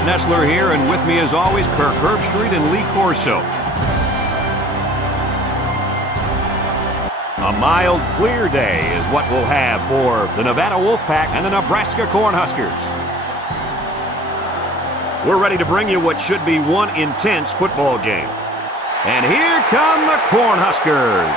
Brad Nessler here, and with me as always, Kirk Herbstreit and Lee Corso. A mild, clear day is what we'll have for the Nevada Wolfpack and the Nebraska Cornhuskers. We're ready to bring you what should be one intense football game. And here come the Cornhuskers.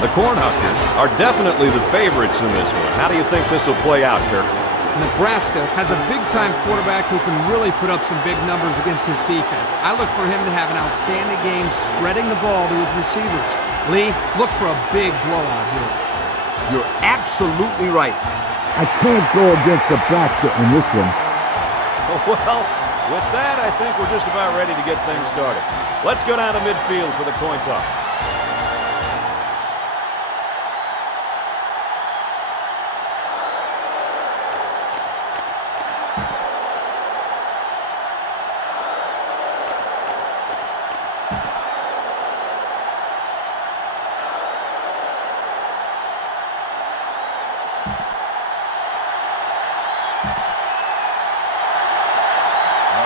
The Cornhuskers are definitely the favorites in this one. How do you think this will play out, Kirk? Nebraska has a big-time quarterback who can really put up some big numbers against his defense. I look for him to have an outstanding game spreading the ball to his receivers. Lee, look for a big blowout here. You're absolutely right. I can't go against Nebraska in this one. Well, with that, I think we're just about ready to get things started. Let's go down to midfield for the coin toss.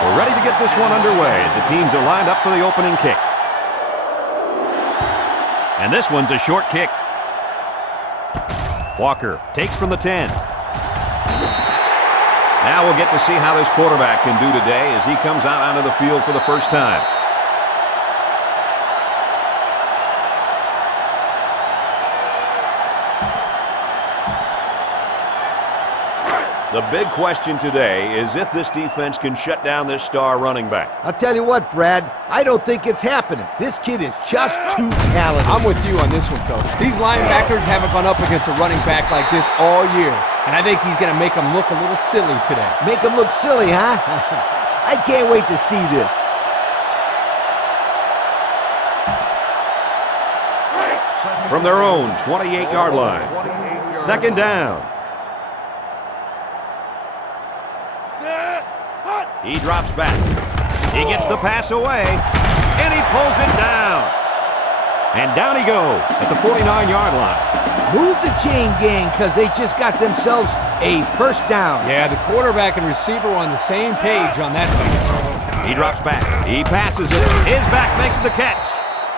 We're ready to get this one underway as the teams are lined up for the opening kick. And this one's a short kick. Walker takes from the 10. Now we'll get to see how this quarterback can do today as he comes out onto the field for the first time. The big question today is if this defense can shut down this star running back. I'll tell you what, Brad, I don't think it's happening. This kid is just too talented. I'm with you on this one, Coach. These linebackers haven't gone up against a running back like this all year, and I think he's going to make them look a little silly today. Make him look silly, huh? I can't wait to see this. From their own 28-yard line. Second down. He drops back. He gets the pass away, and he pulls it down. And down he goes at the 49-yard line. Move the chain gang because they just got themselves a first down. Yeah, the quarterback and receiver are on the same page on that one. He drops back. He passes it. His back makes the catch.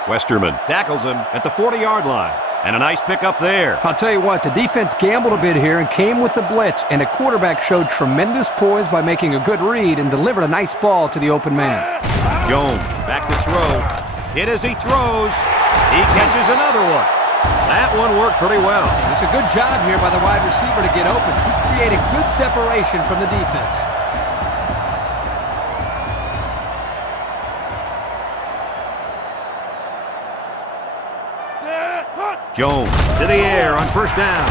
Westerman tackles him at the 40-yard line. And a nice pickup there. I'll tell you what, the defense gambled a bit here and came with the blitz, and the quarterback showed tremendous poise by making a good read and delivered a nice ball to the open man. Jones back to throw. Hit as he throws. He catches another one. That one worked pretty well. It's a good job here by the wide receiver to get open. He created good separation from the defense. Jones to the air on first down.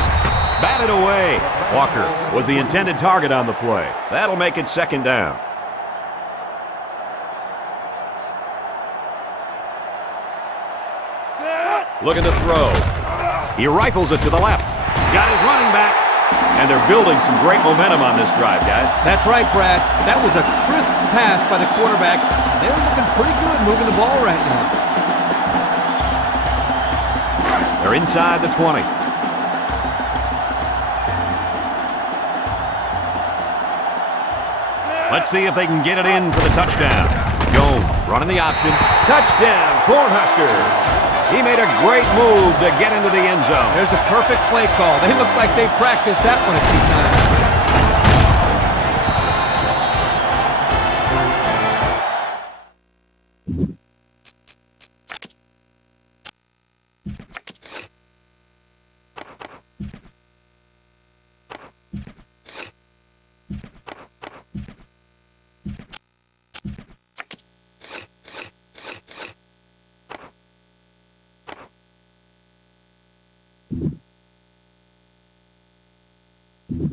Batted away. Walker was the intended target on the play. That'll make it second down. Looking to throw. He rifles it to the left. Got his running back. And they're building some great momentum on this drive, guys. That's right, Brad. That was a crisp pass by the quarterback. They're looking pretty good moving the ball right now. They're inside the 20. Let's see if they can get it in for the touchdown. Jones running the option. Touchdown, Cornhuskers. He made a great move to get into the end zone. There's a perfect play call. They look like they practiced that one a few times. You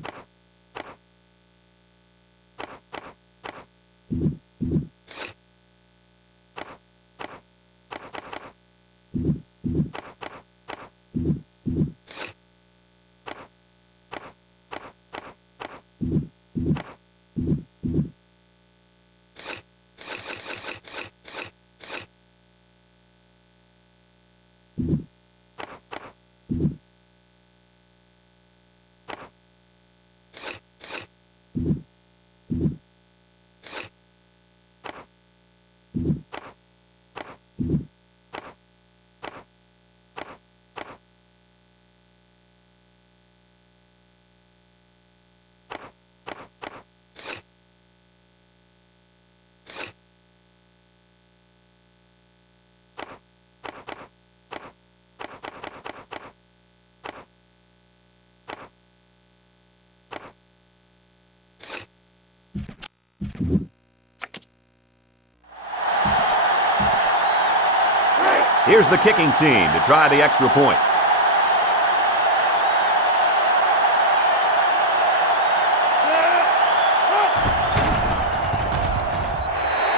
Here's the kicking team to try the extra point.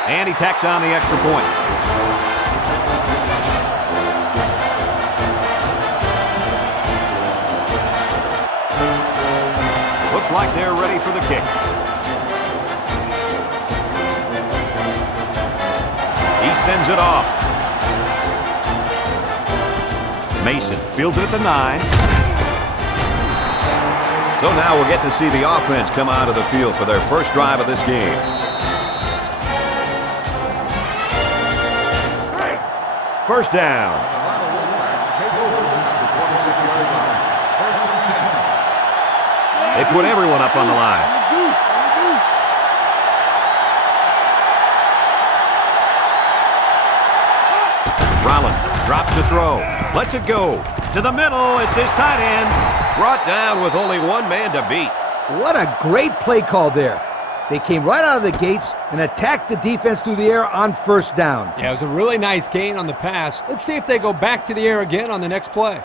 And he tacks on the extra point. Looks like they're ready for the kick. He sends it off. Mason fields it at the 9. So now we'll get to see the offense come out of the field for their first drive of this game. First down. They put everyone up on the line. Rollins drops to throw. Lets it go. To the middle. It's his tight end. Brought down with only one man to beat. What a great play call there. They came right out of the gates and attacked the defense through the air on first down. Yeah, it was a really nice gain on the pass. Let's see if they go back to the air again on the next play.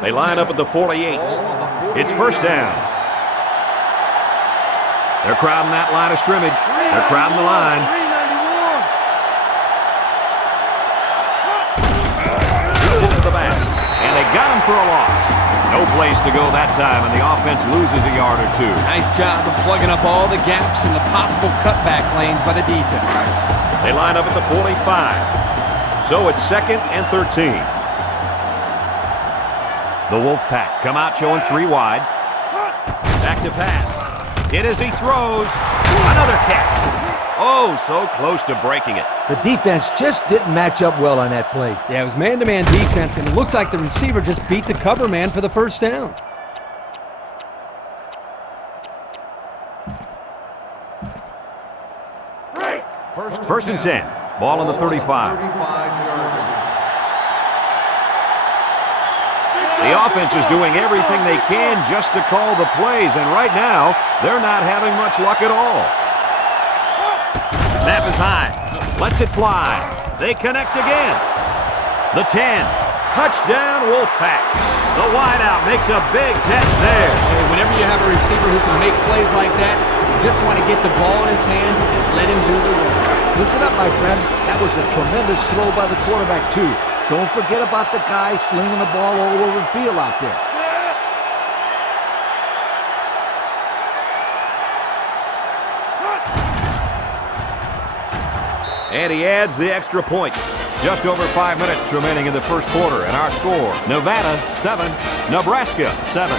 They line up at the 48. It's first down. They're crowding that line of scrimmage. They're crowding the line. Into the back. And they got him for a loss. No place to go that time, and the offense loses a yard or two. Nice job of plugging up all the gaps and the possible cutback lanes by the defense. They line up at the 45. So it's 2nd and 13. The Wolfpack come out showing 3 wide. Back to pass. It is he throws. Another catch. Oh, so close to breaking it. The defense just didn't match up well on that play. Yeah, it was man-to-man defense, and it looked like the receiver just beat the cover man for the first down. First and 10. Ball on the 35. The offense is doing everything they can just to call the plays, and right now, they're not having much luck at all. Snap is high. Lets it fly. They connect again. The 10. Touchdown, Wolfpack. The wideout makes a big catch there. Hey, whenever you have a receiver who can make plays like that, you just want to get the ball in his hands and let him do the work. Listen up, my friend. That was a tremendous throw by the quarterback, too. Don't forget about the guy slinging the ball all over the field out there. And he adds the extra point. Just over 5 minutes remaining in the first quarter, and our score, Nevada 7, Nebraska 7.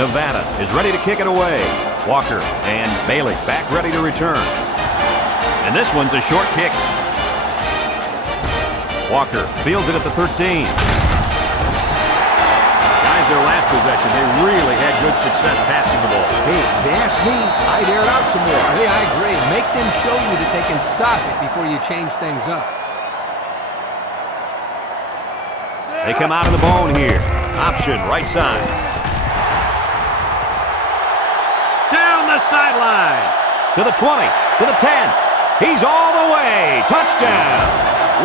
Nevada is ready to kick it away. Walker and Bailey back ready to return. And this one's a short kick. Walker fields it at the 13. Guys, their last possession, they really had good success passing the ball. Hey, if they ask me, I'd air it out some more. Hey, I agree. Make them show you that they can stop it before you change things up. They come out of the bone here. Option, right side. Down the sideline. To the 20, to the 10. He's all the way. Touchdown.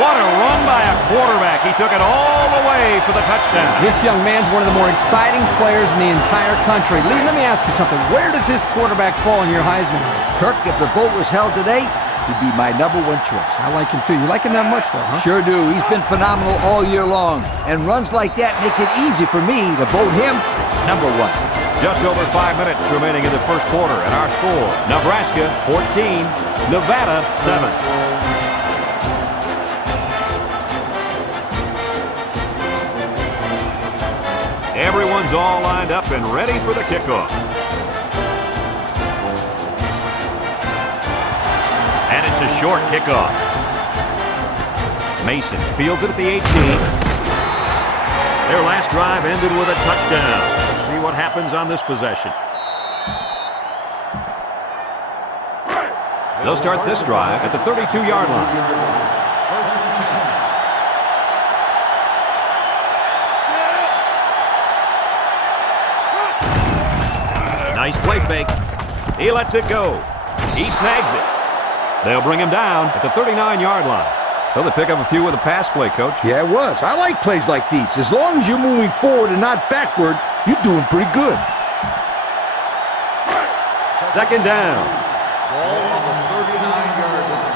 What a run by a quarterback. He took it all the way for the touchdown. This young man's one of the more exciting players in the entire country. Lee, let me ask you something. Where does this quarterback fall in your Heisman race? Kirk, if the vote was held today, he'd be my #1 choice. I like him too. You like him that much though, huh? Sure do. He's been phenomenal all year long. And runs like that make it easy for me to vote him #1. Just over 5 minutes remaining in the first quarter, and our score, Nebraska 14, Nevada 7. Everyone's all lined up and ready for the kickoff. And it's a short kickoff. Mason fields it at the 18. Their last drive ended with a touchdown. Let's see what happens on this possession. They'll start this drive at the 32-yard line. Nice play fake. He lets it go. He snags it. They'll bring him down at the 39-yard line. So they pick up a few with a pass play, Coach. Yeah, it was. I like plays like these. As long as you're moving forward and not backward, you're doing pretty good. Second down. Ball on the 39-yard line.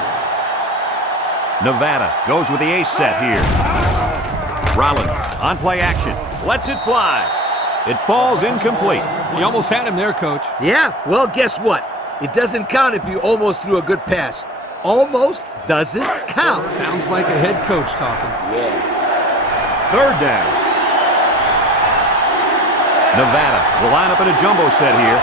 Nevada goes with the ace set here. Rollins on play action. Lets it fly. It falls incomplete. You almost had him there, Coach. Yeah, well, guess what? It doesn't count if you almost threw a good pass. Almost doesn't count. Sounds like a head coach talking. Yeah. Third down. Nevada will line up in a jumbo set here.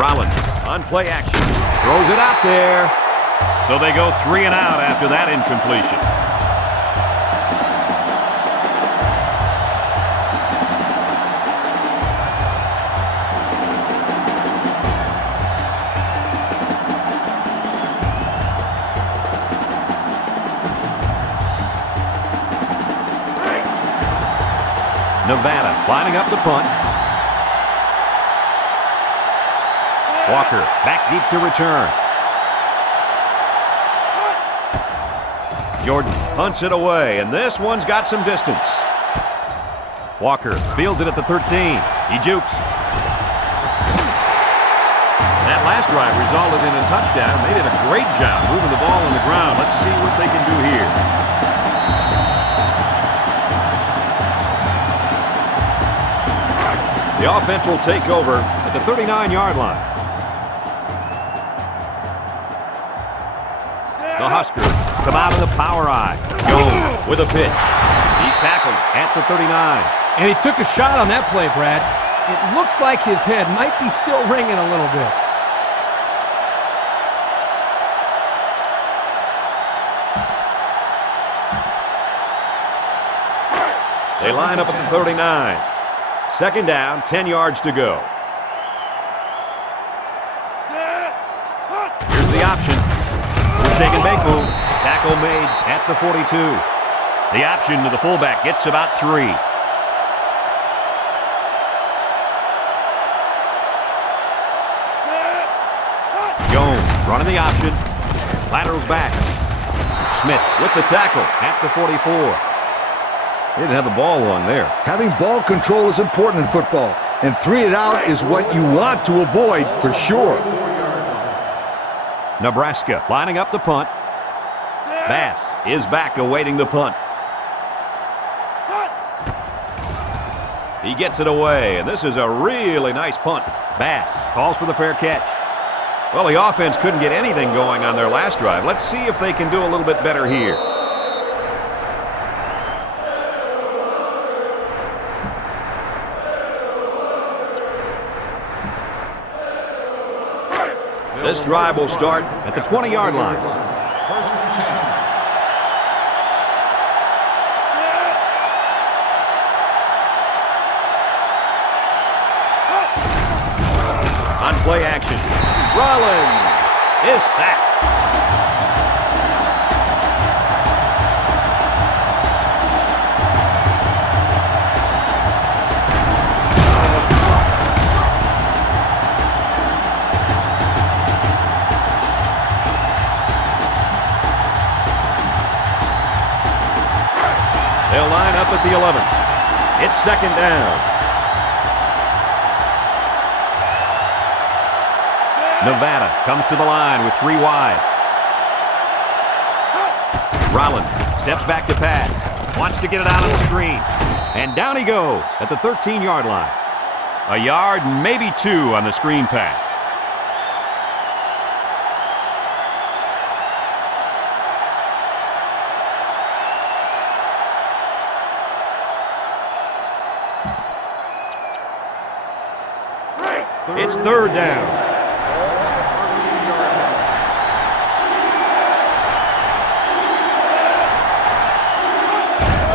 Rollins on play action. Throws it out there. So they go 3 and out after that incompletion. Nevada lining up the punt. Walker back deep to return. Jordan punts it away, and this one's got some distance. Walker fields it at the 13. He jukes. That last drive resulted in a touchdown. They did a great job moving the ball on the ground. Let's see what they can do here. The offense will take over at the 39-yard line. The Huskers come out of the power eye. Jones with a pitch. He's tackled at the 39. And he took a shot on that play, Brad. It looks like his head might be still ringing a little bit. They line up at the 39. Second down, 10 yards to go. Here's the option. Shake and bake move. Tackle made at the 42. The option to the fullback gets about 3. Jones running the option. Laterals back. Smith with the tackle at the 44. He didn't have the ball long there. Having ball control is important in football, and 3 and out is what you want to avoid for sure. Nebraska lining up the punt. Bass is back awaiting the punt. He gets it away, and this is a really nice punt. Bass calls for the fair catch. Well, the offense couldn't get anything going on their last drive. Let's see if they can do a little bit better here. This drive will start at the 20-yard line. First and 10. On play action, Rollins is sacked. They'll line up at the 11. It's second down. Nevada comes to the line with 3 wide. Rollins steps back to pass. Wants to get it out on the screen. And down he goes at the 13-yard line. A yard, maybe 2 on the screen pass. It's third down.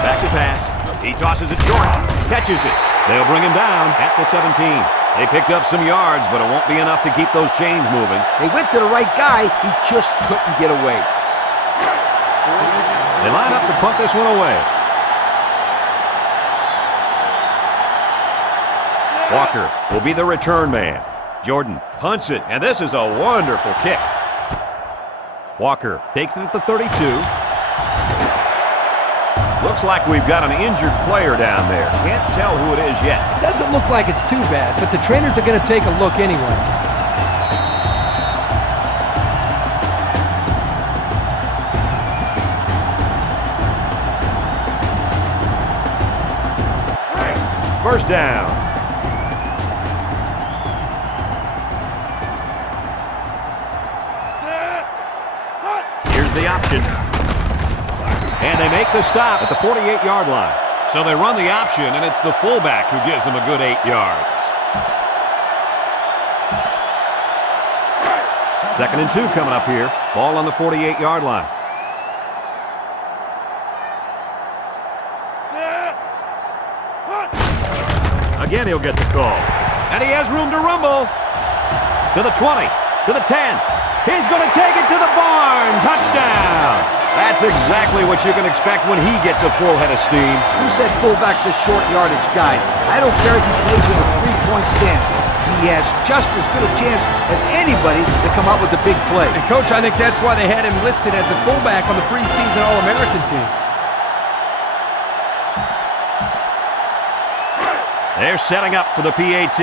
Back to pass. He tosses it short. Catches it. They'll bring him down at the 17. They picked up some yards, but it won't be enough to keep those chains moving. They went to the right guy. He just couldn't get away. They line up to punt this one away. Walker will be the return man. Jordan punts it, and this is a wonderful kick. Walker takes it at the 32. Looks like we've got an injured player down there. Can't tell who it is yet. It doesn't look like it's too bad, but the trainers are going to take a look anyway. First down. Here's the option. And they make the stop at the 48-yard line. So they run the option, and it's the fullback who gives them a good 8 yards. 2nd and 2 coming up here. Ball on the 48-yard line. Again, he'll get the call. And he has room to rumble. To the 20, to the 10. He's going to take it to the barn. Touchdown. That's exactly what you can expect when he gets a full head of steam. Who said fullback's a short yardage, guys? I don't care if he plays in a three-point stance. He has just as good a chance as anybody to come up with a big play. And, Coach, I think that's why they had him listed as the fullback on the preseason All-American team. They're setting up for the PAT.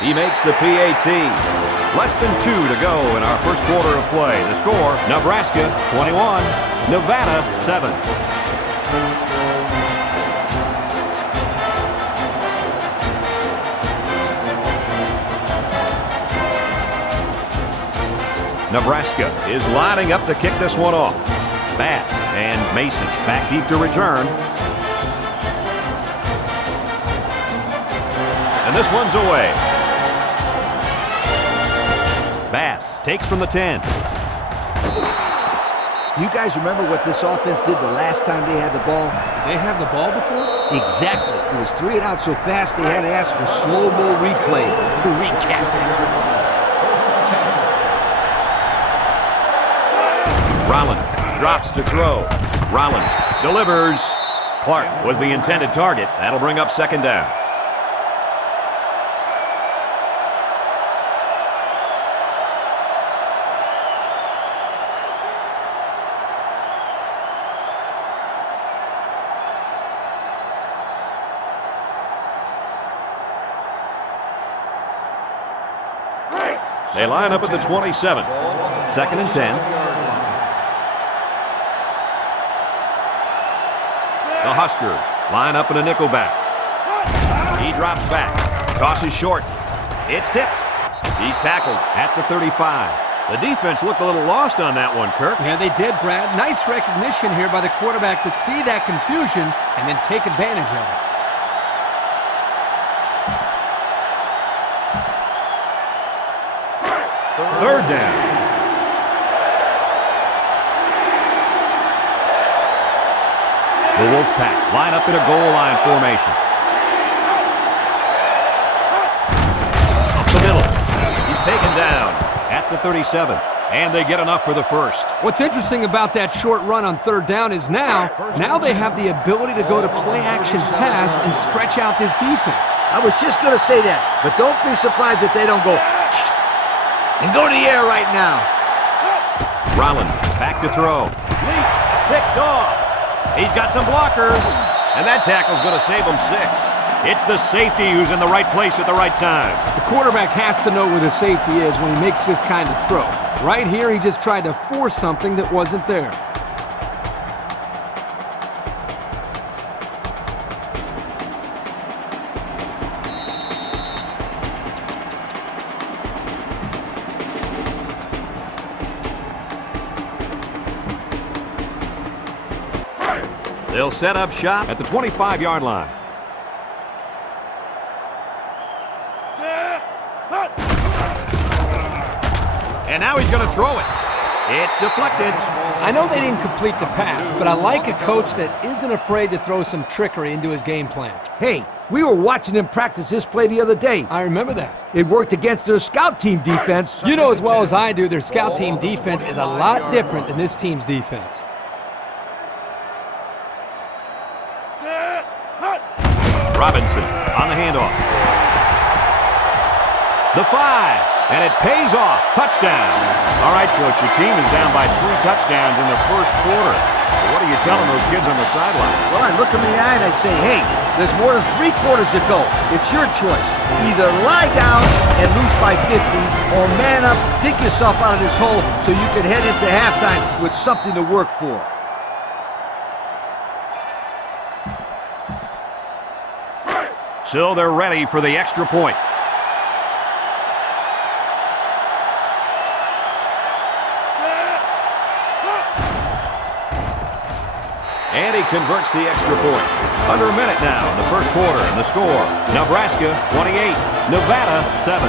He makes the PAT. Less than 2 to go in our first quarter of play. The score, Nebraska 21, Nevada 7. Nebraska is lining up to kick this one off. Bass and Mason back deep to return. And this one's away. Bass takes from the 10. You guys remember what this offense did the last time they had the ball? Did they have the ball before? Exactly. It was 3 and out so fast they had to ask for slow-mo replay to recap it. Rollins drops to throw. Rollins delivers. Clark was the intended target. That'll bring up 2nd down. They line up at the 27. 2nd and 10. The Huskers line up in a nickel back. He drops back. Tosses short. It's tipped. He's tackled at the 35. The defense looked a little lost on that one, Kirk. Yeah, they did, Brad. Nice recognition here by the quarterback to see that confusion and then take advantage of it. Third down. The Wolfpack line up in a goal line formation. Up the middle. He's taken down at the 37. And they get enough for the first. What's interesting about that short run on 3rd down is now they have the ability to go to play-action pass and stretch out this defense. I was just going to say that, but don't be surprised if they don't go and go to the air right now. Rollins back to throw. Leaks, picked off. He's got some blockers, and that tackle's going to save him 6. It's the safety who's in the right place at the right time. The quarterback has to know where the safety is when he makes this kind of throw. Right here, he just tried to force something that wasn't there. They'll set up shop at the 25-yard line. And now he's going to throw it. It's deflected. I know they didn't complete the pass, but I like a coach that isn't afraid to throw some trickery into his game plan. Hey, We were watching them practice this play the other day. I remember that. It worked against their scout team defense. You know as well as I do, their scout team defense is a lot different than this team's defense. Robinson on the handoff. The 5, and it pays off. Touchdown. All right, Coach, your team is down by 3 touchdowns in the first quarter. What are you telling those kids on the sideline? Well, I'd look them in the eye and I'd say, hey, there's more than 3 quarters to go. It's your choice. Either lie down and lose by 50, or man up, dig yourself out of this hole so you can head into halftime with something to work for. So they're ready for the extra point. And he converts the extra point. Under a minute now in the first quarter, and the score, Nebraska 28, Nevada 7.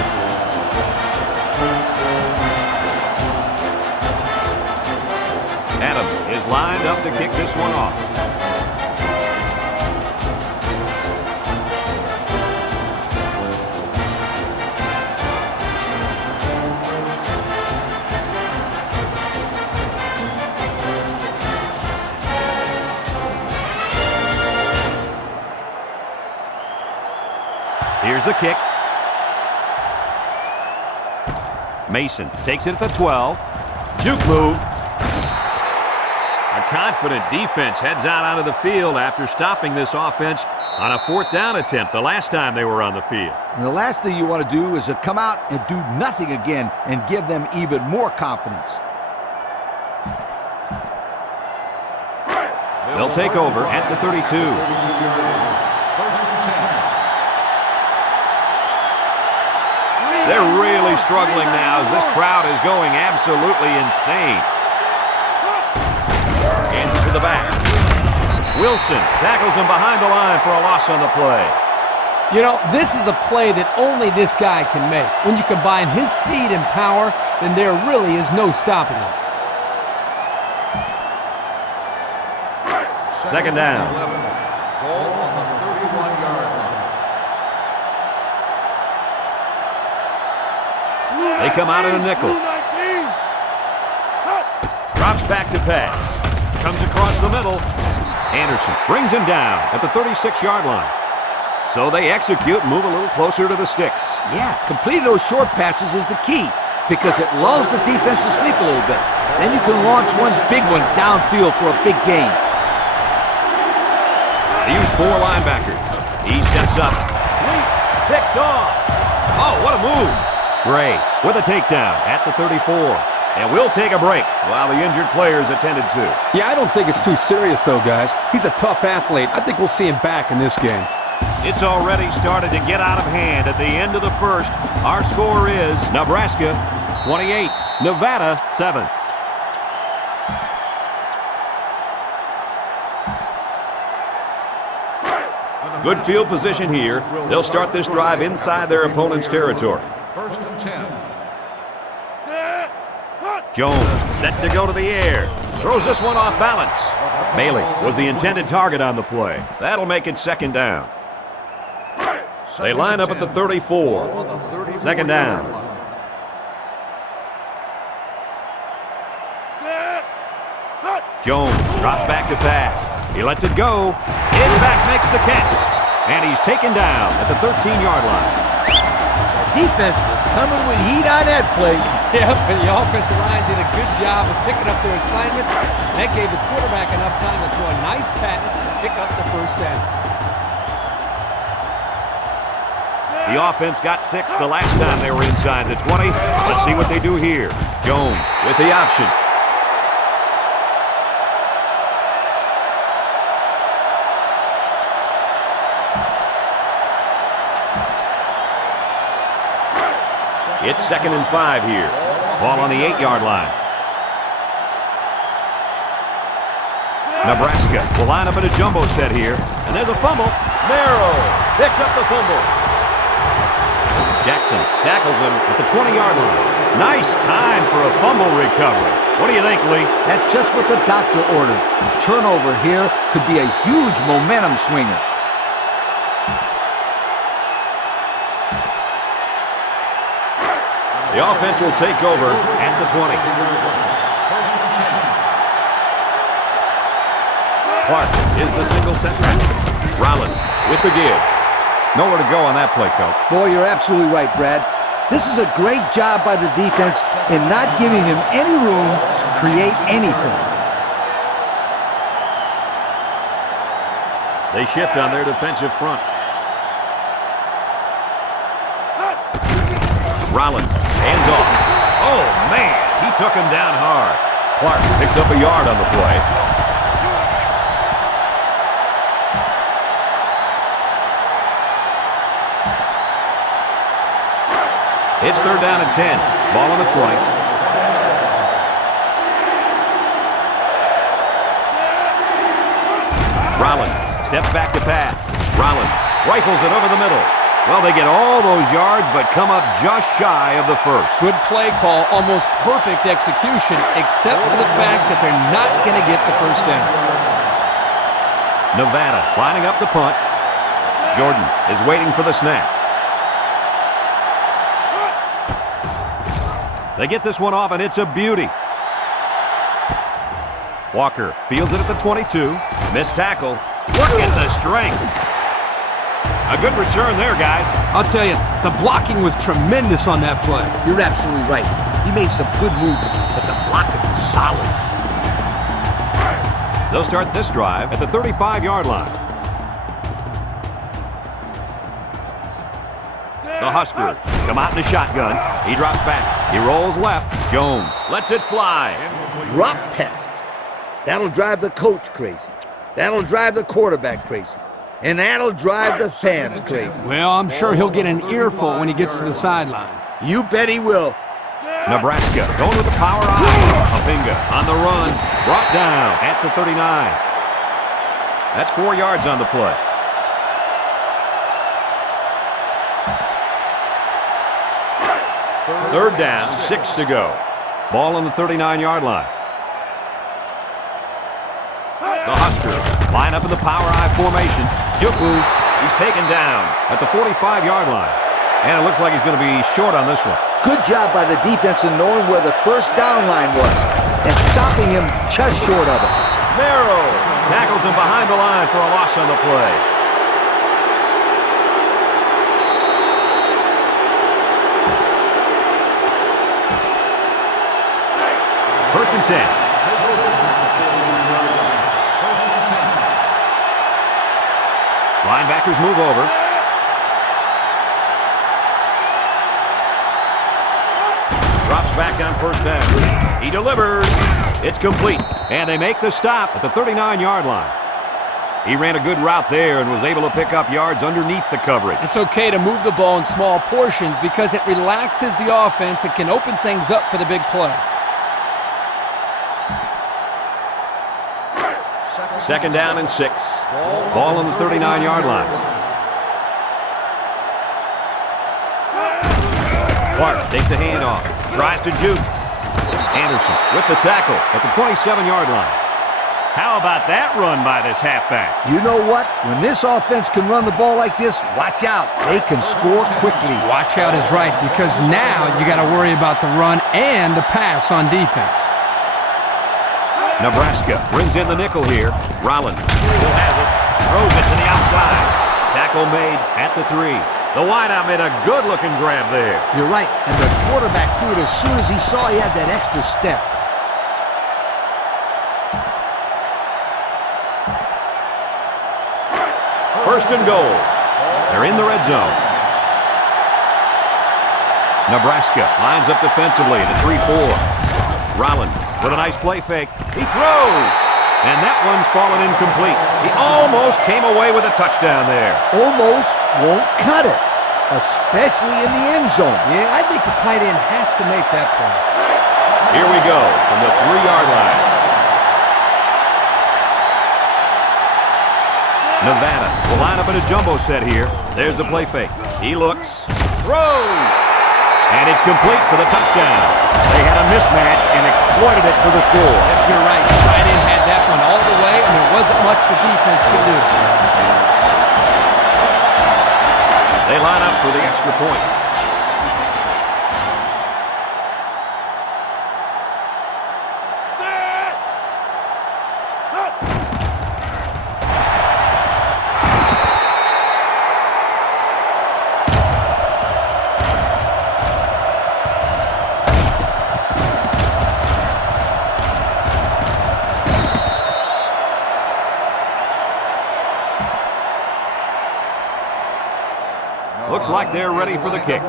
Adam is lined up to kick this one off. Here's the kick. Mason takes it at the 12. Juke move. A confident defense heads out onto the field after stopping this offense on a 4th down attempt the last time they were on the field. And the last thing you want to do is to come out and do nothing again and give them even more confidence. They'll take over at the 32. They're really struggling now as this crowd is going absolutely insane. And to the back. Wilson tackles him behind the line for a loss on the play. You know, this is a play that only this guy can make. When you combine his speed and power, then there really is no stopping him. Second down. Ball on the 31-yard line. They come out in a nickel. Drops back to pass. Comes across the middle. Anderson brings him down at the 36-yard line. So they execute and move a little closer to the sticks. Yeah, completing those short passes is the key because it lulls the defense to sleep a little bit. Then you can launch one big one downfield for a big gain. They use 4 linebackers. He steps up. Leaps. Picked off. Oh, what a move. Gray with a takedown at the 34. And we'll take a break while the injured players attended to. Yeah, I don't think it's too serious, though, guys. He's a tough athlete. I think we'll see him back in this game. It's already started to get out of hand at the end of the first. Our score is Nebraska 28, Nevada 7. Good field position here. They'll start this drive inside their opponent's territory. 1st and 10. Jones set to go to the air. Throws this one off balance. Bailey was the intended target on the play. That'll make it 2nd down. They line up at the 34. 2nd down. Jones drops back to pass. He lets it go. In back makes the catch. And he's taken down at the 13-yard line. The defense was coming with heat on that play. Yep, and the offensive line did a good job of picking up their assignments. That gave the quarterback enough time to throw a nice pass and pick up the 1st down. The offense got 6 the last time they were inside the 20. Let's see what they do here. Jones with the option. It's 2nd and 5 here. Ball on the 8-yard line. Nebraska will line up in a jumbo set here. And there's a fumble. Merrill picks up the fumble. Jackson tackles him at the 20-yard line. Nice time for a fumble recovery. What do you think, Lee? That's just what the doctor ordered. A turnover here could be a huge momentum swinger. The offense will take over at the 20. Clark is the single setback. Rollins with the give. Nowhere to go on that play, Coach. Boy, you're absolutely right, Brad. This is a great job by the defense in not giving him any room to create anything. They shift on their defensive front. Rollins, hands off. Oh, man, he took him down hard. Clark picks up a yard on the play. It's 3rd down and 10. Ball on the 20. Rollins steps back to pass. Rollins rifles it over the middle. Well, they get all those yards, but come up just shy of the first. Good play call, almost perfect execution, except for the fact that they're not going to get the first down. Nevada lining up the punt. Jordan is waiting for the snap. They get this one off, and it's a beauty. Walker fields it at the 22. Missed tackle. Look at the strength. A good return there, guys. I'll tell you, the blocking was tremendous on that play. You're absolutely right. He made some good moves, but the blocking was solid. They'll start this drive at the 35-yard line. The Huskers come out in the shotgun. He drops back. He rolls left. Jones lets it fly. Drop passes. That'll drive the coach crazy. That'll drive the quarterback crazy. And that'll drive the fans crazy. Well, I'm sure he'll get an earful when he gets to the sideline. You bet he will. Nebraska going with the power eye. Opinga on the run. Brought down at the 39. That's 4 yards on the play. Third down, 6 to go. Ball on the 39-yard line. The Huskers line up in the power eye formation. Juku, he's taken down at the 45-yard line. And it looks like he's going to be short on this one. Good job by the defense in knowing where the first down line was and stopping him just short of it. Merrill tackles him behind the line for a loss on the play. First and 10. Linebackers move over. Drops back on first down. He delivers. It's complete. And they make the stop at the 39-yard line. He ran a good route there and was able to pick up yards underneath the coverage. It's okay to move the ball in small portions because it relaxes the offense and can open things up for the big play. Second down and 6. Ball on the 39-yard line. Clark takes a handoff. Tries to juke. Anderson with the tackle at the 27-yard line. How about that run by this halfback? You know what? When this offense can run the ball like this, watch out. They can score quickly. Watch out is right, because now you got to worry about the run and the pass on defense. Nebraska brings in the nickel here. Rollins still has it. Throws it to the outside. Tackle made at the 3. The wideout made a good-looking grab there. You're right. And the quarterback threw it as soon as he saw he had that extra step. First and goal. They're in the red zone. Nebraska lines up defensively in a 3-4. Rollins with a nice play fake. He throws. And that one's fallen incomplete. He almost came away with a touchdown there. Almost won't cut it, especially in the end zone. Yeah, I think the tight end has to make that play. Here we go from the 3-yard line. Nevada will line up in a jumbo set here. There's the play fake. He looks, throws, and it's complete for the touchdown. They had a mismatch and exploited it for the score. Yes, you're right. The tight end had that one all the way, and there wasn't much the defense could do. They line up for the extra point. like they're ready for the kick.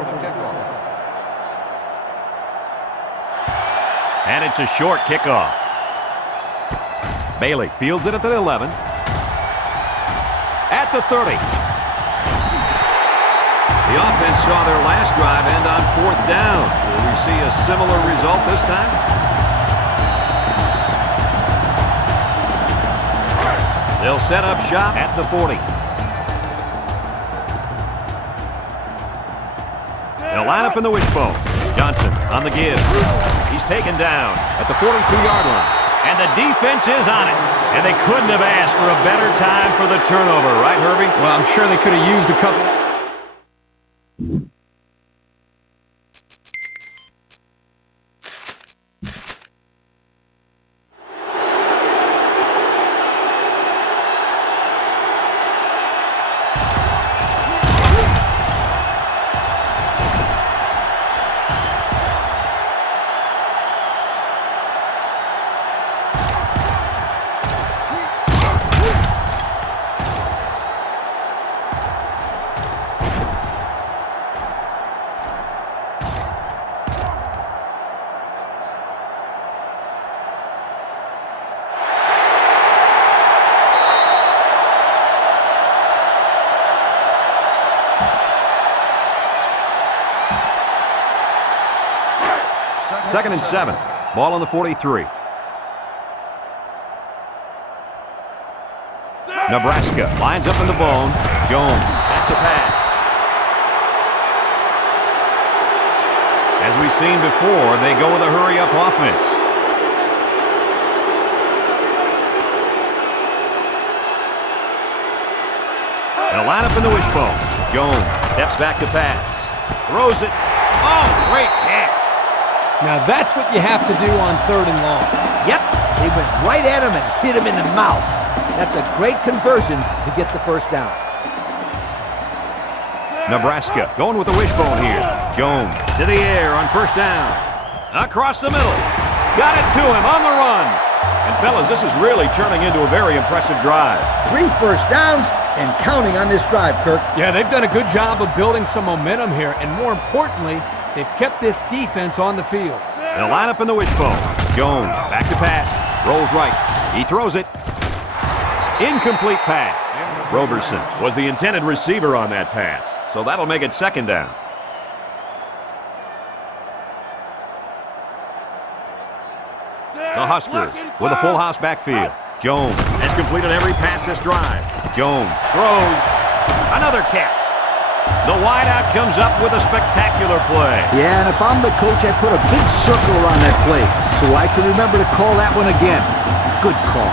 And it's a short kickoff. Bailey fields it at the 11. At the 30. The offense saw their last drive end on 4th down. Will we see a similar result this time? They'll set up shop at the 40. They'll line up in the wishbone. Johnson on the give. He's taken down at the 42-yard line. And the defense is on it. And they couldn't have asked for a better time for the turnover, right, Herbie? Well, I'm sure they could have used a couple. Second and 7. Ball on the 43. Nebraska lines up in the bone. Jones at the pass. As we've seen before, they go with a hurry-up offense. They'll line up in the wishbone. Jones steps back to pass. Throws it. Oh, great catch. Now that's what you have to do on 3rd and long. Yep, they went right at him and hit him in the mouth. That's a great conversion to get the first down. Nebraska going with the wishbone here. Jones to the air on 1st down. Across the middle. Got it to him on the run. And fellas, this is really turning into a very impressive drive. 3 first downs and counting on this drive, Kirk. Yeah, they've done a good job of building some momentum here, and more importantly, they've kept this defense on the field. They'll line up in the wishbone. Jones back to pass. Rolls right. He throws it. Incomplete pass. Roberson was the intended receiver on that pass, so that'll make it 2nd down. The Huskers with a full house backfield. Jones has completed every pass this drive. Jones throws. Another catch. The wideout comes up with a spectacular play. Yeah, and if I'm the coach, I put a big circle around that play so I can remember to call that one again. Good call.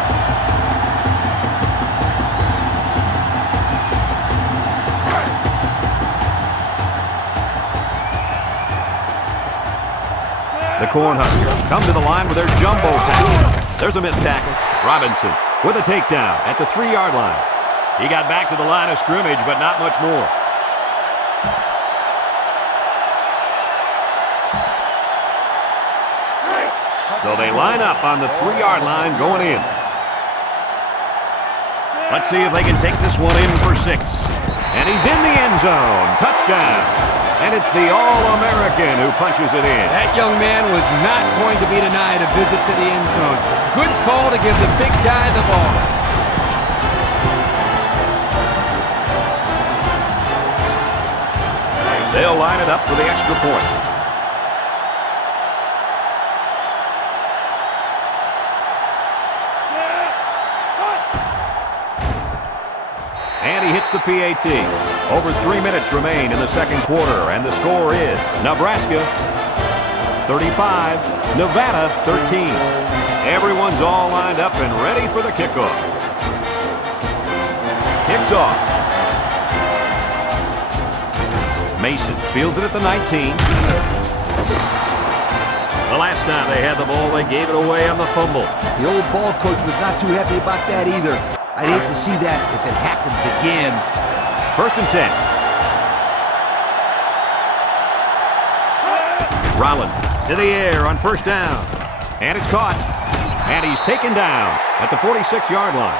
The Cornhuskers come to the line with their jumbo tackle. There's a missed tackle. Robinson with a takedown at the 3-yard line. He got back to the line of scrimmage, but not much more. So they line up on the 3-yard line going in. Let's see if they can take this one in for 6. And he's in the end zone. Touchdown. And it's the All-American who punches it in. That young man was not going to be denied a visit to the end zone. Good call to give the big guy the ball. They'll line it up for the extra point. And he hits the PAT. Over 3 minutes remain in the 2nd quarter, and the score is Nebraska 35, Nevada 13. Everyone's all lined up and ready for the kickoff. Kicks off. Mason fields it at the 19. The last time they had the ball, they gave it away on the fumble. The old ball coach was not too happy about that either. I'd hate to see that if it happens again. 1st and 10. Rollins to the air on 1st down. And it's caught. And he's taken down at the 46-yard line.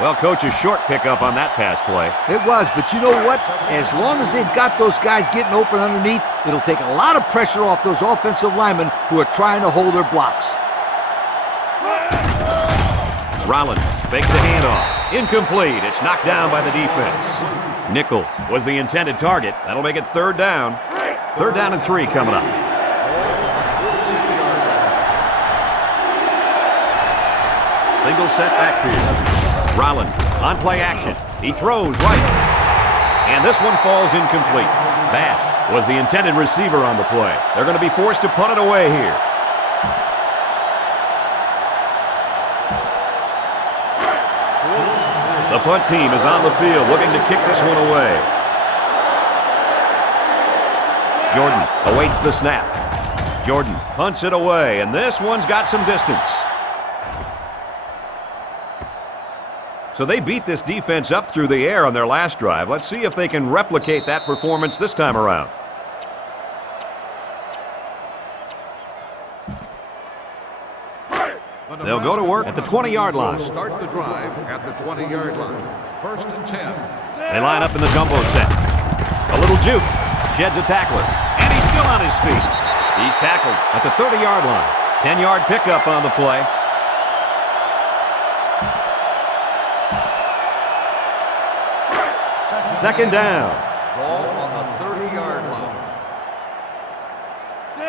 Well, Coach, a short pickup on that pass play. It was, but you know what? As long as they've got those guys getting open underneath, it'll take a lot of pressure off those offensive linemen who are trying to hold their blocks. Rollins fakes the handoff. Incomplete. It's knocked down by the defense. Nichols was the intended target. That'll make it third down. Third down and 3 coming up. Single set backfield. Rollins on play action. He throws right. And this one falls incomplete. Bash was the intended receiver on the play. They're going to be forced to punt it away here. The punt team is on the field looking to kick this one away. Jordan awaits the snap. Jordan punts it away, and this one's got some distance. So they beat this defense up through the air on their last drive. Let's see if they can replicate that performance this time around. They'll go to work at the 20-yard line. Start the drive at the 20-yard line. First and 10. They line up in the jumbo set. A little juke. Sheds a tackler. And he's still on his feet. He's tackled at the 30-yard line. 10-yard pickup on the play. Second down. Ball on the 30-yard line.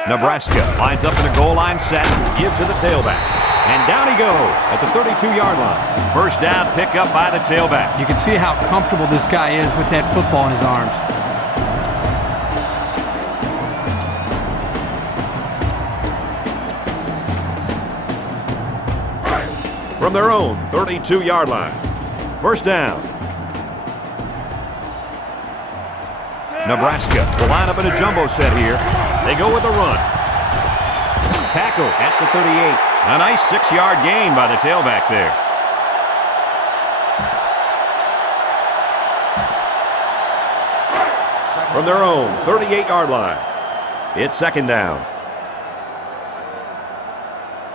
Nebraska lines up in a goal line set. Give to the tailback. And down he goes at the 32-yard line. First down pickup by the tailback. You can see how comfortable this guy is with that football in his arms. From their own 32-yard line. First down. Nebraska will line up in a jumbo set here. They go with a run. Tackle at the 38. A nice 6-yard gain by the tailback there. From their own 38-yard line. It's second down.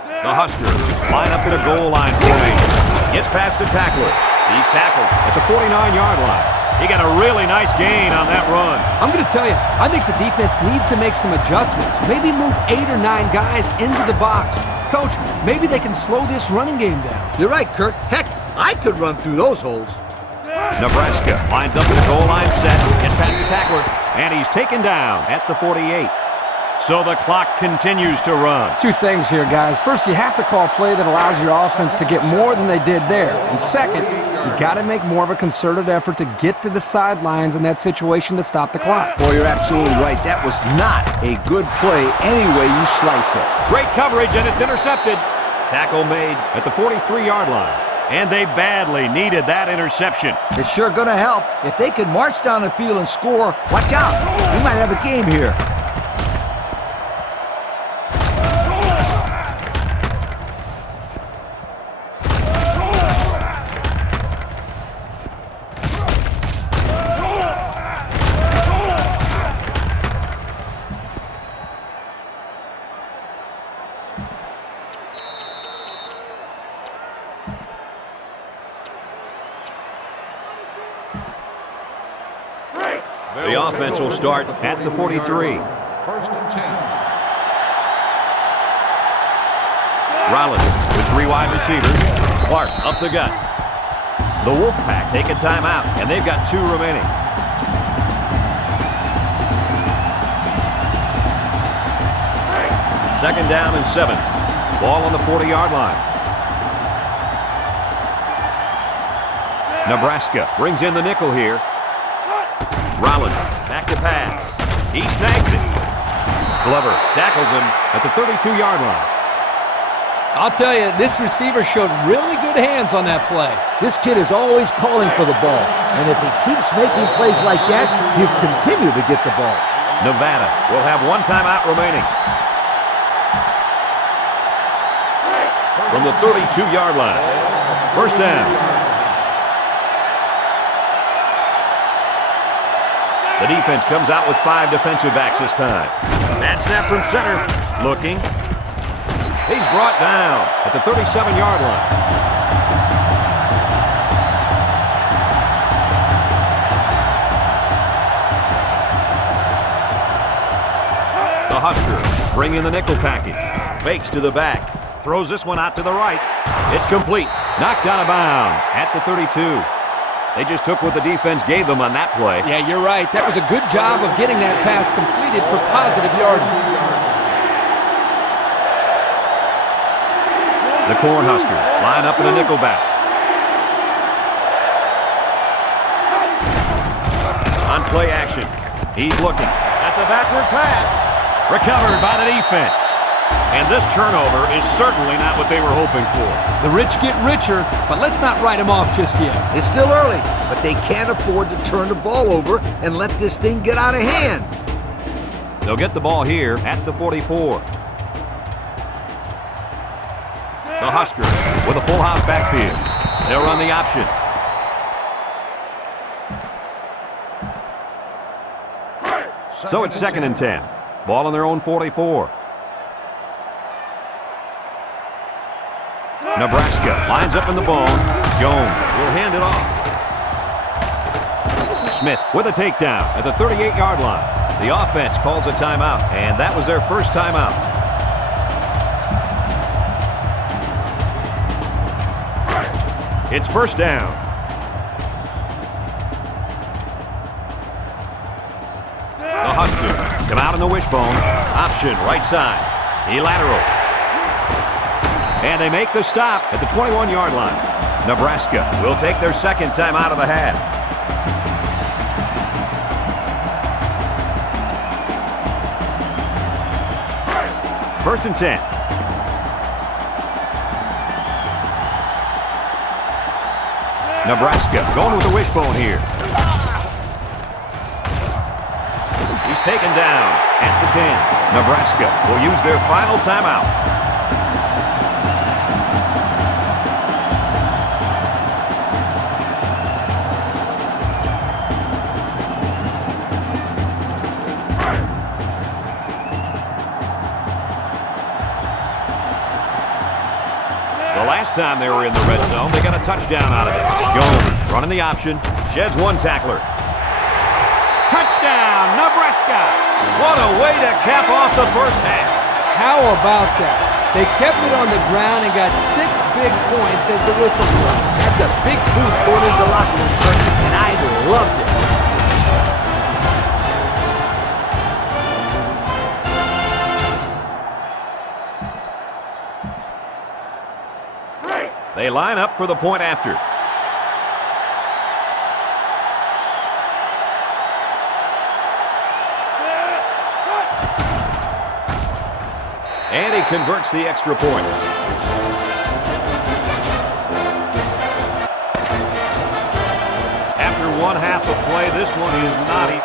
The Huskers line up in a goal line formation. Gets past the tackler. He's tackled at the 49-yard line. He got a really nice gain on that run. I'm going to tell you, I think the defense needs to make some adjustments. Maybe move 8 or 9 guys into the box. Coach, maybe they can slow this running game down. You're right, Kurt. Heck, I could run through those holes. Nebraska lines up in the goal line set, gets past the tackler, and he's taken down at the 48. So the clock continues to run. 2 things here, guys. First, you have to call a play that allows your offense to get more than they did there. And second, you got to make more of a concerted effort to get to the sidelines in that situation to stop the clock. Boy, you're absolutely right. That was not a good play any way you slice it. Great coverage, and it's intercepted. Tackle made at the 43-yard line. And they badly needed that interception. It's sure going to help. If they can march down the field and score, watch out. We might have a game here. The offense will start at the 43. First and 10. Rollins with 3 wide receivers. Clark up the gut. The Wolfpack take a timeout, and they've got 2 remaining. Second down and 7. Ball on the 40-yard line. Nebraska brings in the nickel here. Rollins back to pass. He snags it. Glover tackles him at the 32-yard line. I'll tell you, this receiver showed really good hands on that play. This kid is always calling for the ball. And if he keeps making plays like that, he'll continue to get the ball. Nevada will have 1 timeout remaining. From the 32-yard line. First down. The defense comes out with 5 defensive backs this time. Bad snap from center. Looking. He's brought down at the 37-yard line. Husker bring in the nickel package. Fakes to the back. Throws this one out to the right. It's complete. Knocked out of bounds at the 32. They just took what the defense gave them on that play. Yeah, you're right. That was a good job of getting that pass completed for positive yardage. The Cornhuskers line up in a nickel back. On play action. He's looking. That's a backward pass. Recovered by the defense. And this turnover is certainly not what they were hoping for. The rich get richer, but let's not write them off just yet. It's still early, but they can't afford to turn the ball over and let this thing get out of hand. They'll get the ball here at the 44. The Huskers with a full house backfield. They'll run the option. So it's 2nd and 10. Ball on their own 44. Nebraska lines up in the bone. Jones will hand it off. Smith with a takedown at the 38-yard line. The offense calls a timeout, and that was their first timeout. It's first down. The Huskers come out in the wishbone. Option right side. He lateral. And they make the stop at the 21-yard line. Nebraska will take their second time out of the half. First and 10. Nebraska going with the wishbone here. He's taken down at the 10. Nebraska will use their final timeout. Last time they were in the red zone, they got a touchdown out of it. Jones running the option, sheds one tackler. Touchdown, Nebraska! What a way to cap off the first half. How about that? They kept it on the ground and got 6 big points as the whistle blew. That's a big boost going into the locker room, Kirk, and I loved it. They line up for the point after. And he converts the extra point. After one half of play, this one is not even.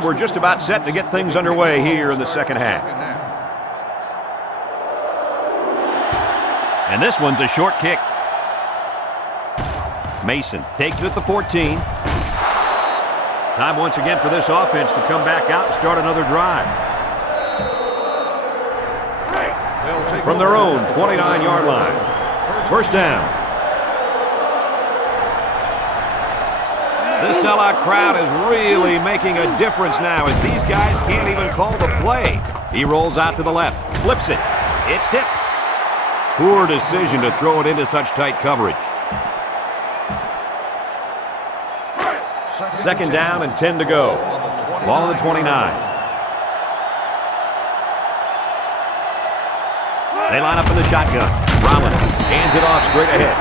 And we're just about set to get things underway here in the second half. And this one's a short kick. Mason takes it at the 14. Time once again for this offense to come back out and start another drive. From their own 29-yard line. First down. This sellout crowd is really making a difference now as these guys can't even call the play. He rolls out to the left, flips it. It's tipped. Poor decision to throw it into such tight coverage. Second down and 10 to go. Ball on the 29. They line up in the shotgun. Rollins hands it off straight ahead.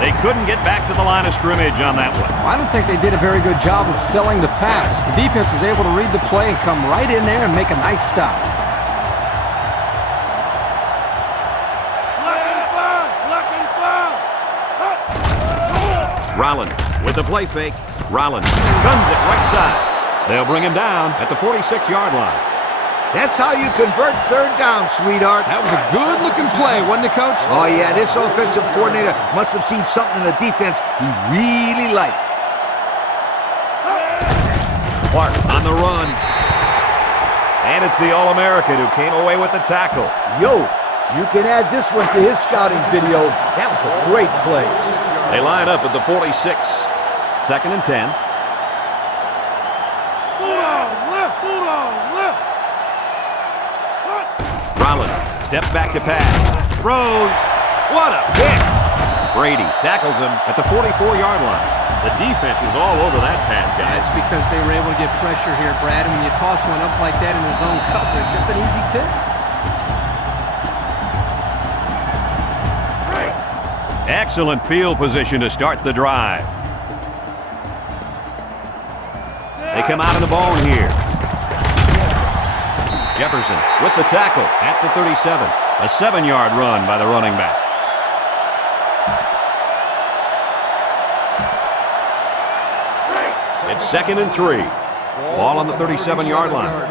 They couldn't get back to the line of scrimmage on that one. I don't think they did a very good job of selling the pass. The defense was able to read the play and come right in there and make a nice stop. Rollins with the play fake. Rollins guns it right side. They'll bring him down at the 46-yard line. That's how you convert third down, sweetheart. That was a good-looking play, wasn't it, Coach? Oh, yeah, this offensive coordinator must have seen something in the defense he really liked. Clark on the run. And it's the All-American who came away with the tackle. Yo, you can add this one to his scouting video. That was a great play. They line up at the 46. Second and 10. Rollins steps back to pass. Throws. What a pick. Brady tackles him at the 44-yard line. The defense was all over that pass, guys. That's because they were able to get pressure here, Brad. And when you toss one up like that in the zone coverage, it's an easy pick. Excellent field position to start the drive. They come out of the ball here. Jefferson with the tackle at the 37. A 7-yard run by the running back. It's second and 3. Ball on the 37-yard line.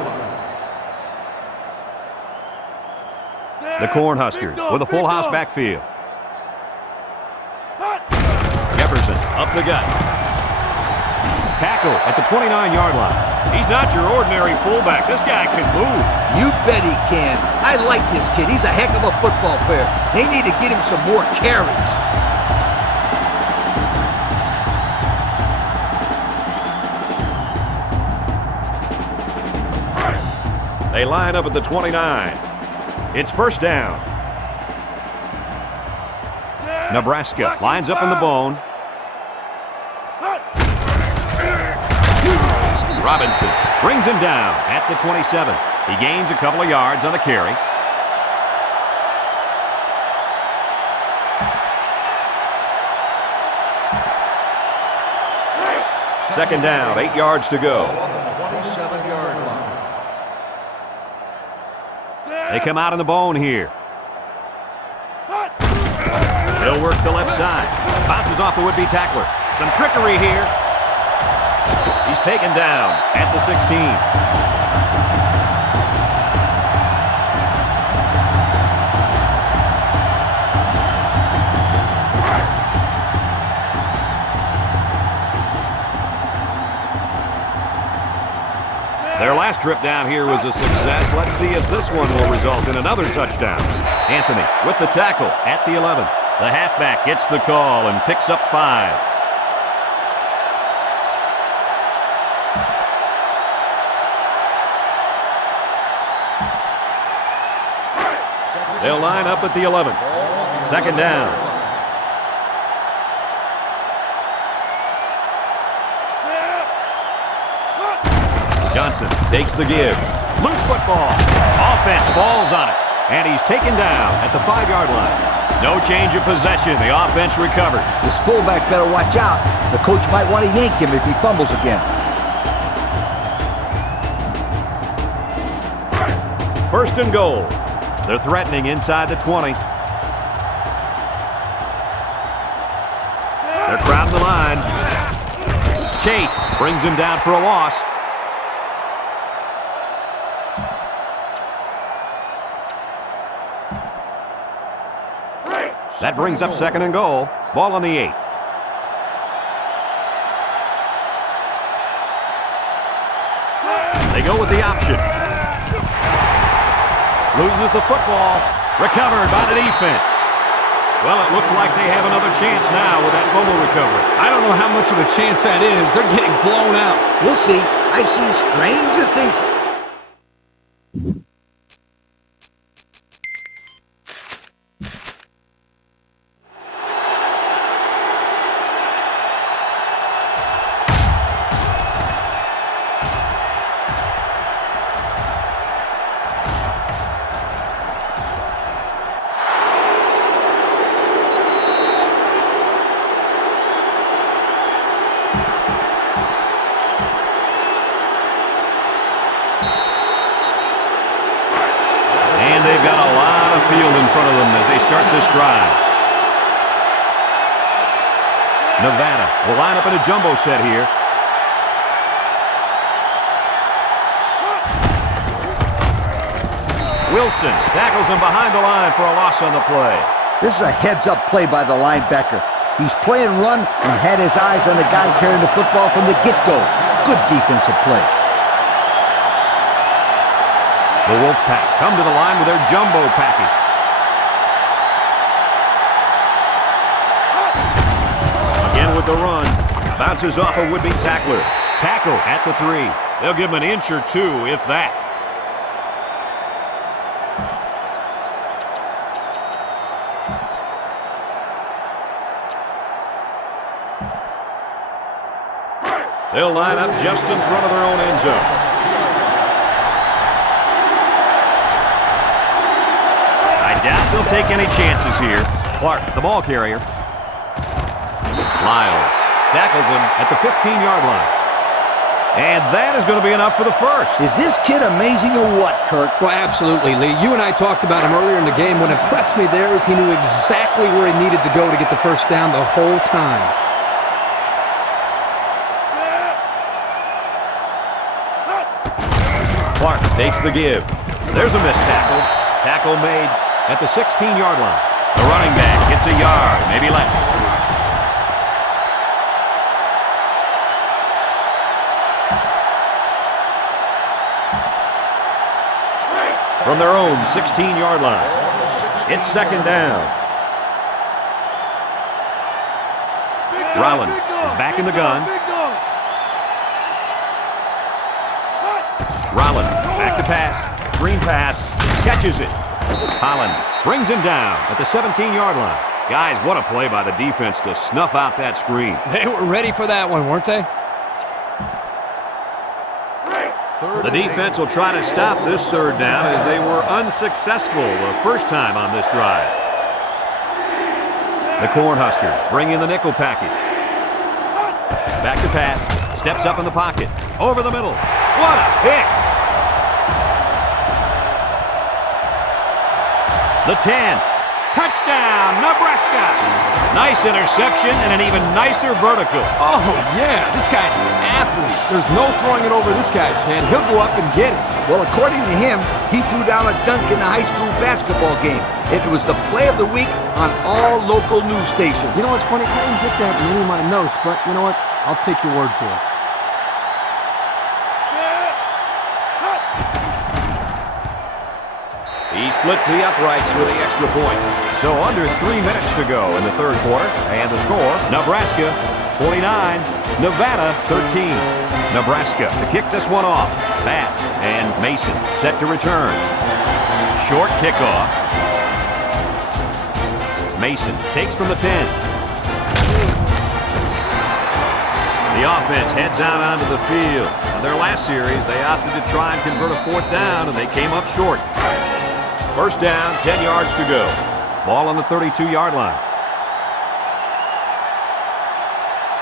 The Cornhuskers with a full house backfield. Jefferson up the gut. Tackle at the 29-yard line. He's not your ordinary fullback. This guy can move. You bet he can. I like this kid. He's a heck of a football player. They need to get him some more carries. They line up at the 29. It's first down. Nebraska lines up in the bone. Robinson brings him down at the 27. He gains a couple of yards on the carry. Second down, 8 yards to go. On the 27-yard line. They come out on the bone here. They'll work the left side. Bounces off the would-be tackler. Some trickery here. He's taken down at the 16. Their last trip down here was a success. Let's see if this one will result in another touchdown. Anthony with the tackle at the 11. The halfback gets the call and picks up 5. They'll line up at the 11. Second down. Johnson takes the give. Loose football. Offense falls on it. And he's taken down at the 5-yard line. No change of possession. The offense recovers. This fullback better watch out. The coach might want to yank him if he fumbles again. First and goal. They're threatening inside the 20. They're crowding the line. Chase brings him down for a loss. That brings up second and goal. Ball on the 8. They go with the option. Loses the football. Recovered by the defense. Well, it looks like they have another chance now with that fumble recovery. I don't know how much of a chance that is. They're getting blown out. We'll see. I've seen stranger things. And they've got a lot of field in front of them as they start this drive. Nevada will line up in a jumbo set here. Wilson tackles him behind the line for a loss on the play. This is a heads-up play by the linebacker. He's playing run and had his eyes on the guy carrying the football from the get-go. Good defensive play. The Wolfpack come to the line with their jumbo package. Again with the run. Bounces off a would-be tackler. Tackle at the 3. They'll give him an inch or two, if that. They'll line up just in front of their own end zone. I doubt they'll take any chances here. Clark, the ball carrier. Lyles tackles him at the 15-yard line. And that is going to be enough for the first. Is this kid amazing or what, Kirk? Well, absolutely, Lee. You and I talked about him earlier in the game. What impressed me there is he knew exactly where he needed to go to get the first down the whole time. Clark takes the give. There's a missed tackle. Tackle made at the 16-yard line. The running back gets a yard, maybe less. From their own 16-yard line, it's second down. Rollins is back in the gun. Rollins back to pass. Screen pass. Catches it. Holland brings him down at the 17-yard line. Guys, what a play by the defense to snuff out that screen. They were ready for that one, weren't they? The defense will try to stop this third down as they were unsuccessful the first time on this drive. The Cornhuskers bring in the nickel package. Back to pass. Steps up in the pocket. Over the middle. What a pick! The 10. Touchdown, Nebraska! Nice interception and an even nicer vertical. Oh, yeah. This guy's an athlete. There's no throwing it over this guy's head. He'll go up and get it. Well, according to him, he threw down a dunk in a high school basketball game. It was the play of the week on all local news stations. You know what's funny? I didn't get that in any of my notes, but you know what? I'll take your word for it. He splits the uprights with the extra point. So under 3 minutes to go in the third quarter. And the score, Nebraska 49, Nevada 13. Nebraska to kick this one off. Bass and Mason set to return. Short kickoff. Mason takes from the 10. The offense heads out onto the field. On their last series, they opted to try and convert a fourth down, and they came up short. First down, 10 yards to go. Ball on the 32-yard line.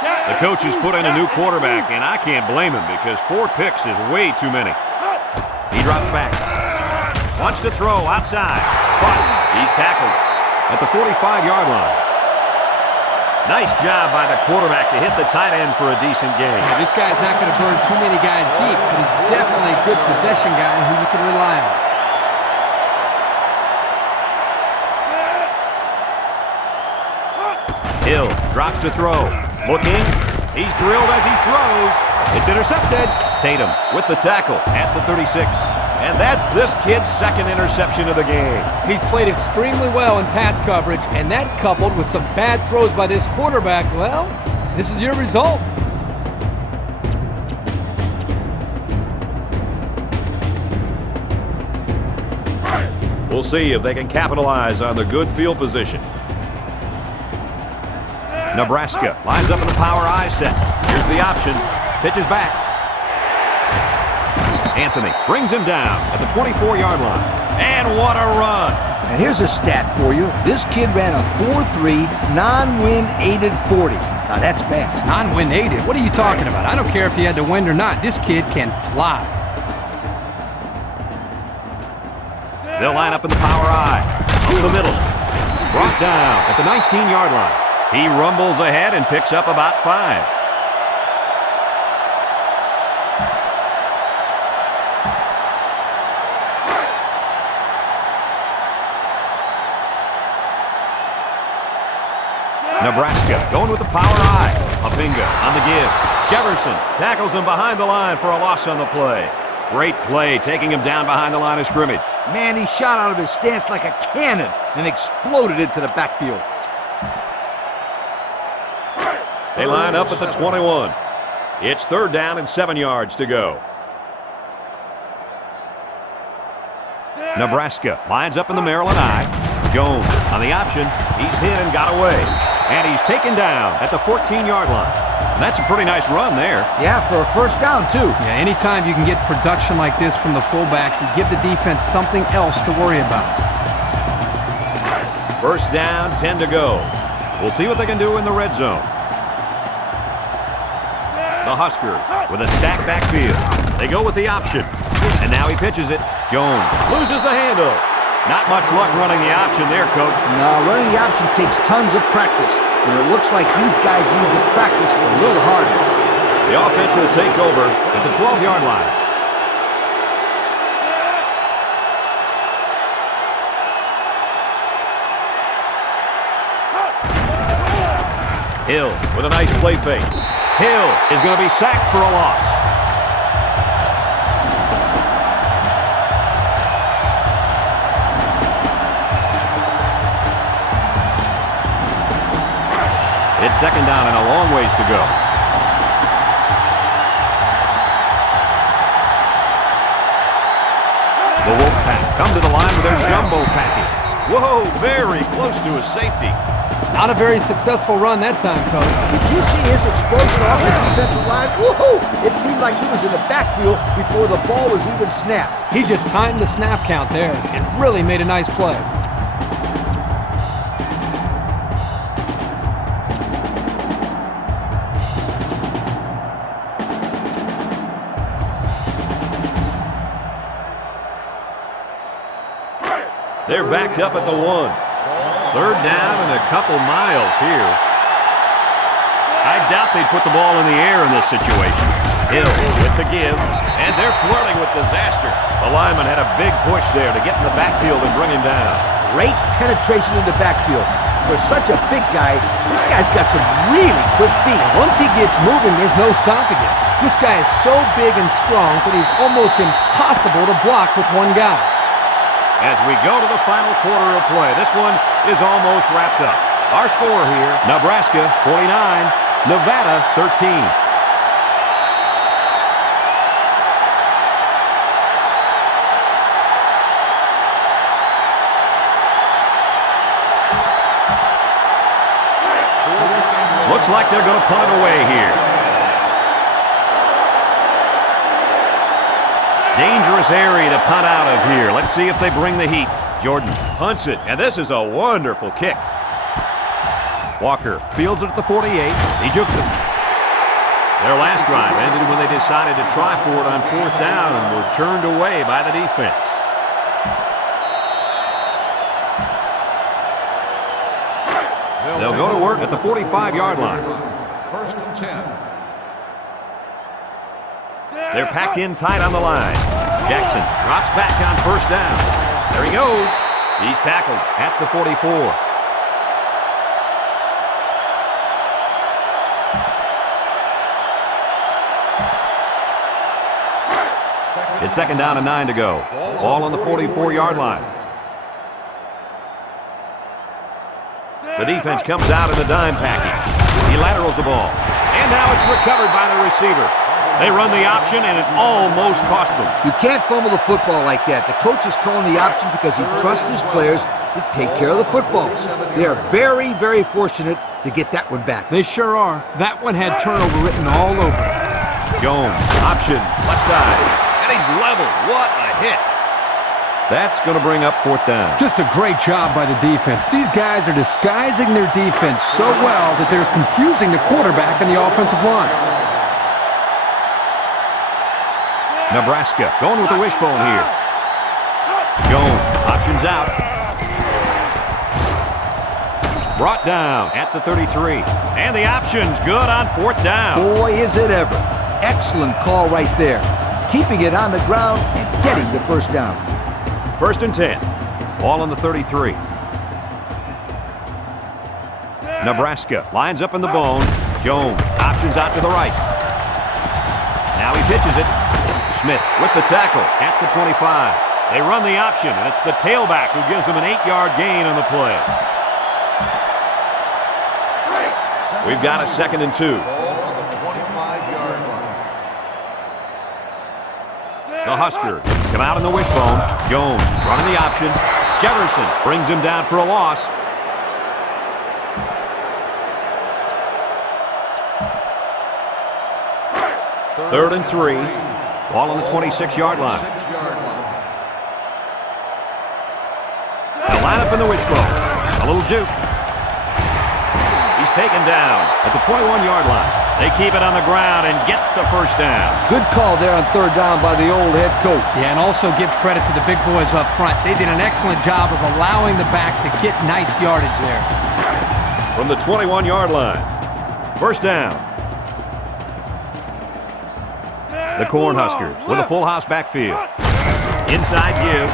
The coaches put in a new quarterback, and I can't blame him because 4 picks is way too many. He drops back. Wants to throw outside, but he's tackled at the 45-yard line. Nice job by the quarterback to hit the tight end for a decent gain. Yeah, this guy's not going to burn too many guys deep, but he's definitely a good possession guy who you can rely on. Hill drops to throw. Looking. He's drilled as he throws. It's intercepted. Tatum with the tackle at the 36. And that's this kid's second interception of the game. He's played extremely well in pass coverage, and that coupled with some bad throws by this quarterback, well, this is your result. We'll see if they can capitalize on the good field position. Nebraska lines up in the power I set. Here's the option. Pitches back. Anthony brings him down at the 24-yard line. And what a run. And here's a stat for you. This kid ran a 4.3 non-win aided 40. Now that's fast. Non-win aided? What are you talking about? I don't care if he had to win or not. This kid can fly. They'll line up in the power I. Up the middle. Brought down at the 19-yard line. He rumbles ahead and picks up about 5. Nebraska going with the power I. Hapinga on the give. Jefferson tackles him behind the line for a loss on the play. Great play, taking him down behind the line of scrimmage. Man, he shot out of his stance like a cannon and exploded into the backfield. They line up at the 21. It's 3rd down and 7 yards to go. Nebraska lines up in the Maryland I. Jones on the option. He's hit and got away. And he's taken down at the 14-yard line. And that's a pretty nice run there. Yeah, for a first down, too. Yeah, anytime you can get production like this from the fullback, you give the defense something else to worry about. First down, 10 to go. We'll see what they can do in the red zone. The Huskers with a stacked backfield. They go with the option. And now he pitches it. Jones loses the handle. Not much luck running the option there, Coach. No, running the option takes tons of practice. And it looks like these guys need to practice a little harder. The offense will take over at the 12-yard line. Hill with a nice play fake. Hill is going to be sacked for a loss. It's 2nd down and a long ways to go. The Wolfpack come to the line with their jumbo package. Whoa, very close to a safety. Not a very successful run that time, Coach. Did you see his explosion off the defensive line? Woohoo! It seemed like he was in the backfield before the ball was even snapped. He just timed the snap count there. It really made a nice play. They're backed up at the 1. 3rd down and a couple miles here. I doubt they'd put the ball in the air in this situation. Hill with the give, and they're flirting with disaster. The lineman had a big push there to get in the backfield and bring him down. Great penetration in the backfield. For such a big guy, this guy's got some really quick feet. Once he gets moving, there's no stopping him. This guy is so big and strong that he's almost impossible to block with one guy. As we go to the final quarter of play, this one is almost wrapped up. Our score here, Nebraska 49, Nevada 13. Looks like they're going to punt it away here. Dangerous area to punt out of here. Let's see if they bring the heat. Jordan punts it, and this is a wonderful kick. Walker fields it at the 48. He jukes it. Their last drive ended when they decided to try for it on 4th down and were turned away by the defense. They'll go to work at the 45-yard line. First and 10. They're packed in tight on the line. Jackson drops back on first down. There he goes. He's tackled at the 44. It's second down and 9 to go. Ball on the 44-yard line. The defense comes out in a dime package. He laterals the ball. And now it's recovered by the receiver. They run the option, and it almost cost them. You can't fumble the football like that. The coach is calling the option because he trusts his players to take care of the football. They are very, very fortunate to get that one back. They sure are. That one had turnover written all over it. Jones, option, left side. And he's level. What a hit. That's going to bring up fourth down. Just a great job by the defense. These guys are disguising their defense so well that they're confusing the quarterback and the offensive line. Nebraska going with the wishbone here. Jones, options out. Brought down at the 33. And the option's good on fourth down. Boy, is it ever. Excellent call right there. Keeping it on the ground and getting the first down. First and 10. Ball on the 33. Nebraska lines up in the bone. Jones options out to the right. Now he pitches it. Smith with the tackle at the 25. They run the option, and it's the tailback who gives them an 8-yard gain on the play. We've got a second and 2. Ball on the 25-yard line. The Huskers come out in the wishbone. Jones running the option. Jefferson brings him down for a loss. Third and 3. Ball on the 26-yard line. They'll line up in the wishbone. A little juke. He's taken down at the 21-yard line. They keep it on the ground and get the first down. Good call there on third down by the old head coach. Yeah, and also give credit to the big boys up front. They did an excellent job of allowing the back to get nice yardage there. From the 21-yard line. First down. The Cornhuskers with a full house backfield. Inside give.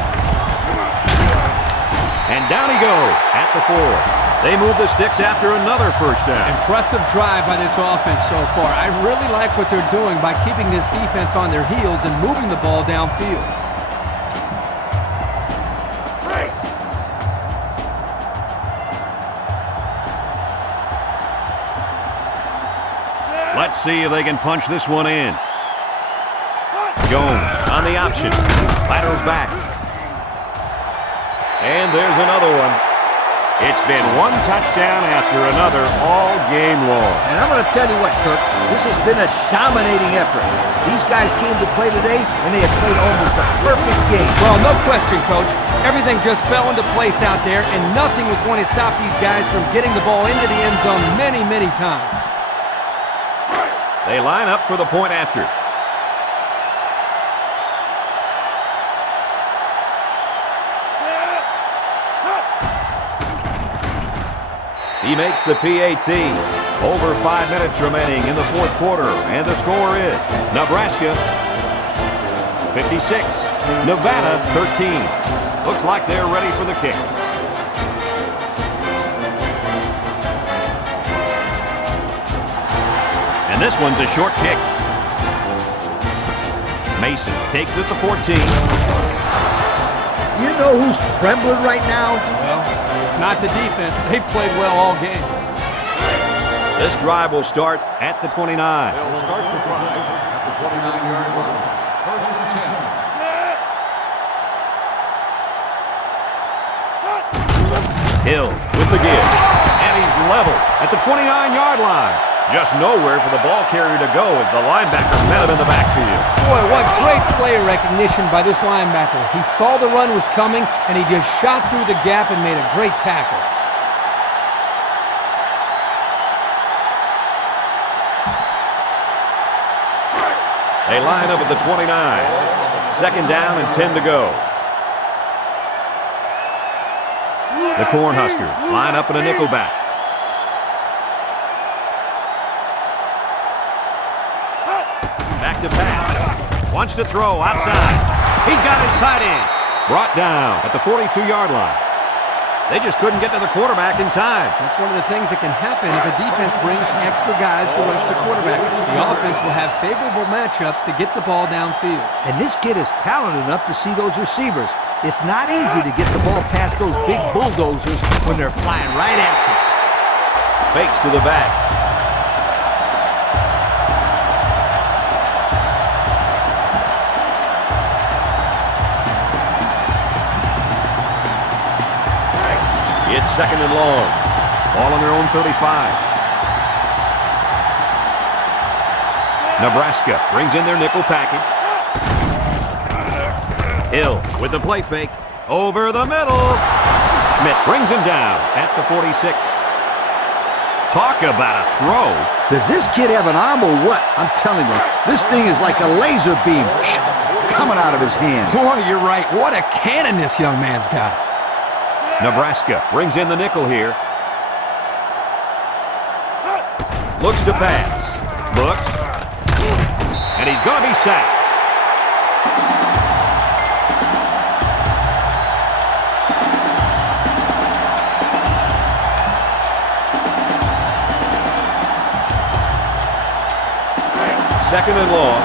And down he goes at the 4. They move the sticks after another first down. Impressive drive by this offense so far. I really like what they're doing by keeping this defense on their heels and moving the ball downfield. Let's see if they can punch this one in. Jones on the option. Laterals back. And there's another one. It's been one touchdown after another all game long. And I'm going to tell you what, Kirk, this has been a dominating effort. These guys came to play today, and they have played almost a perfect game. Well, no question, Coach. Everything just fell into place out there, and nothing was going to stop these guys from getting the ball into the end zone many, many times. They line up for the point after. He makes the PAT. Over 5 minutes remaining in the fourth quarter, and the score is Nebraska 56, Nevada 13. Looks like they're ready for the kick. And this one's a short kick. Mason takes it to 14. You know who's trembling right now? Well, it's not the defense. They played well all game. This drive will start at the 29. They'll start the drive at the 29-yard line. First and 10. Hill with the give. And he's level at the 29-yard line. Just nowhere for the ball carrier to go as the linebacker met him in the backfield. Boy, what great player recognition by this linebacker. He saw the run was coming, and he just shot through the gap and made a great tackle. They line up at the 29. Second down and 10 to go. The Cornhuskers line up in a nickelback. to pass. Wants to throw outside. He's got his tight end. Brought down at the 42-yard line. They just couldn't get to the quarterback in time. That's one of the things that can happen if a defense brings extra guys to rush the quarterback. The offense will have favorable matchups to get the ball downfield. And this kid is talented enough to see those receivers. It's not easy to get the ball past those big bulldozers when they're flying right at you. Fakes to the back. It's second and long. Ball on their own 35. Nebraska brings in their nickel package. Hill with the play fake. Over the middle. Schmidt brings him down at the 46. Talk about a throw. Does this kid have an arm or what? I'm telling you, this thing is like a laser beam coming out of his hand. Boy, you're right. What a cannon this young man's got. Nebraska brings in the nickel here. Looks to pass. Looks. And he's going to be sacked. Second and long.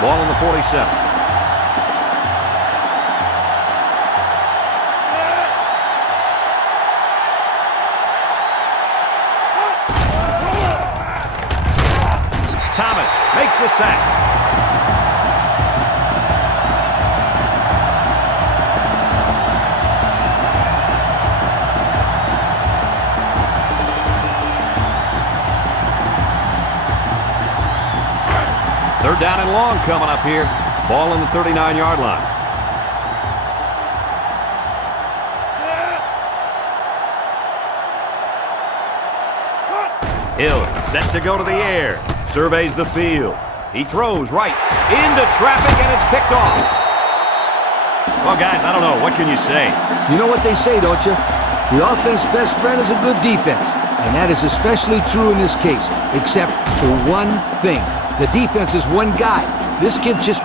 Ball on the 47. Thomas makes the sack. Third down and long coming up here. Ball on the 39-yard line. Hill set to go to the air. Surveys the field. He throws right into traffic, and it's picked off. Well, guys, I don't know. What can you say? You know what they say, don't you? The offense's best friend is a good defense. And that is especially true in this case, except for one thing. The defense is one guy. This kid just...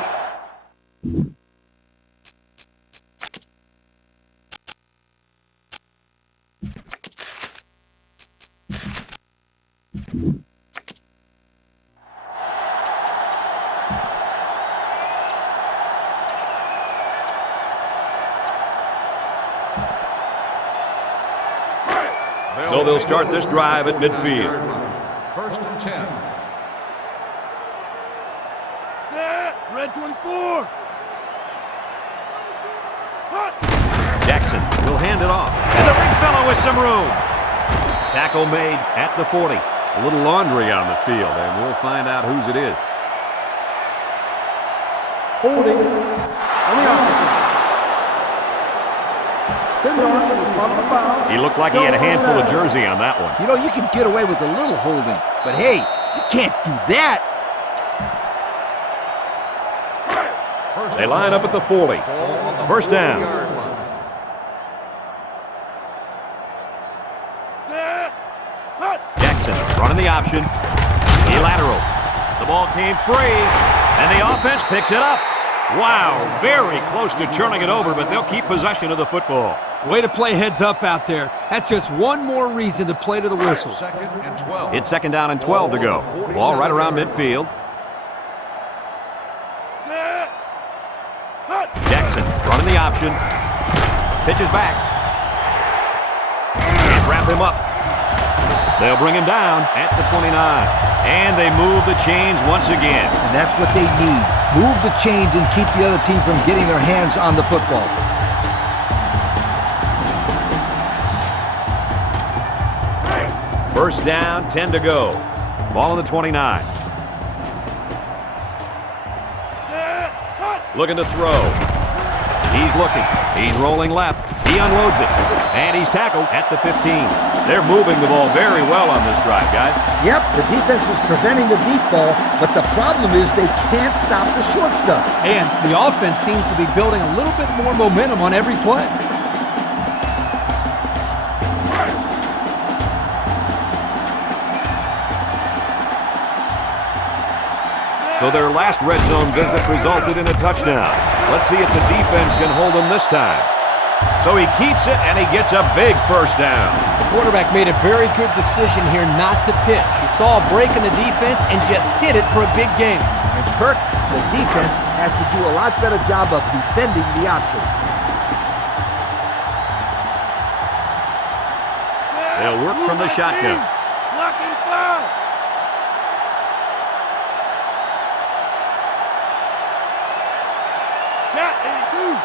So they'll start this drive at midfield. First and 10. Red 24. Jackson will hand it off. And the big fellow with some room. Tackle made at the 40. A little laundry on the field, and we'll find out whose it is. Holding on the offense. 10 yards was part of the foul. He looked like he had a handful of jersey on that one. You know, you can get away with a little holding, but hey, you can't do that. They line up at the 40. First down. Jackson running the option. He lateral. The ball came free, and the offense picks it up. Wow, very close to turning it over, but they'll keep possession of the football. Way to play heads up out there. That's just one more reason to play to the whistle. Second and 12. It's second down and 12 to go. Ball right around midfield. Jackson running the option. Pitches back. Can't wrap him up. They'll bring him down at the 29. And they move the chains once again. And that's what they need. Move the chains and keep the other team from getting their hands on the football. First down, 10 to go. Ball on the 29. Looking to throw. He's looking. He's rolling left. He unloads it. And he's tackled at the 15. They're moving the ball very well on this drive, guys. Yep, the defense is preventing the deep ball, but the problem is they can't stop the short stuff. And the offense seems to be building a little bit more momentum on every play. So their last red zone visit resulted in a touchdown. Let's see if the defense can hold them this time. So he keeps it, and he gets a big first down. The quarterback made a very good decision here not to pitch. He saw a break in the defense and just hit it for a big gain. And Kirk, the defense has to do a lot better job of defending the option. They'll work from the shotgun. Blocking foul. Cat 82.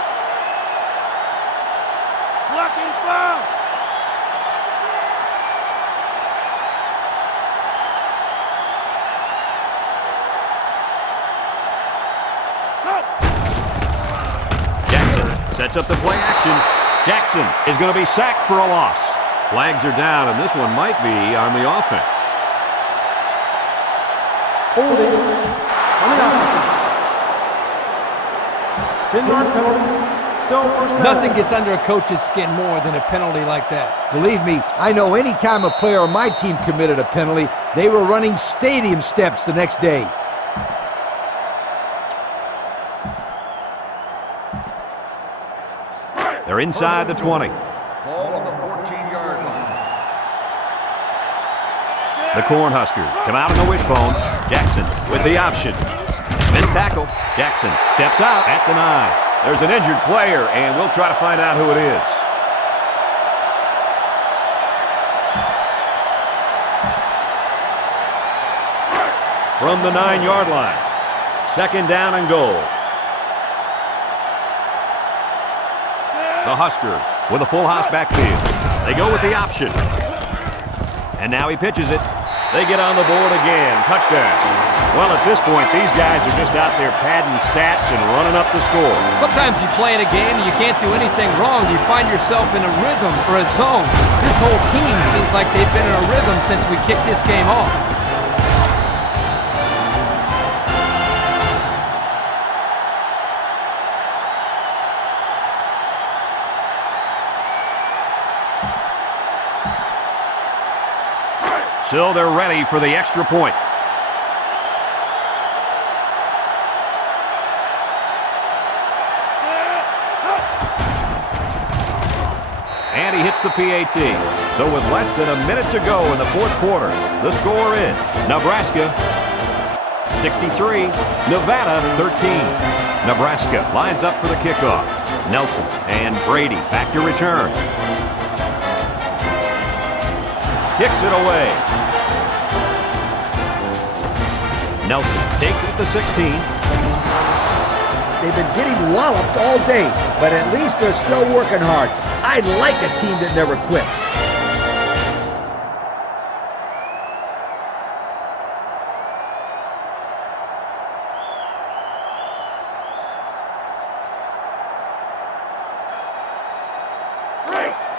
Blocking foul. Jackson sets up the play action. Jackson is going to be sacked for a loss. Flags are down, and this one might be on the offense. Holding on the offense. 10-yard penalty. Still first down. Nothing gets under a coach's skin more than a penalty like that. Believe me, I know any time a player on my team committed a penalty, they were running stadium steps the next day. They're inside the 20. Ball on the 14-yard line. The Cornhuskers come out on the wishbone. Jackson with the option. Missed tackle. Jackson steps out at the 9. There's an injured player, and we'll try to find out who it is. From the 9-yard line. Second down and goal. The Huskers with a full house backfield. They go with the option. And now he pitches it. They get on the board again. Touchdown. Well, at this point, these guys are just out there padding stats and running up the score. Sometimes you play in a game and you can't do anything wrong. You find yourself in a rhythm or a zone. This whole team seems like they've been in a rhythm since we kicked this game off. So they're ready for the extra point. And he hits the PAT. So with less than a minute to go in the fourth quarter, the score is Nebraska 63, Nevada 13. Nebraska lines up for the kickoff. Nelson and Brady back to return. Kicks it away. Nelson takes it at the 16. They've been getting walloped all day, but at least they're still working hard. I like a team that never quits.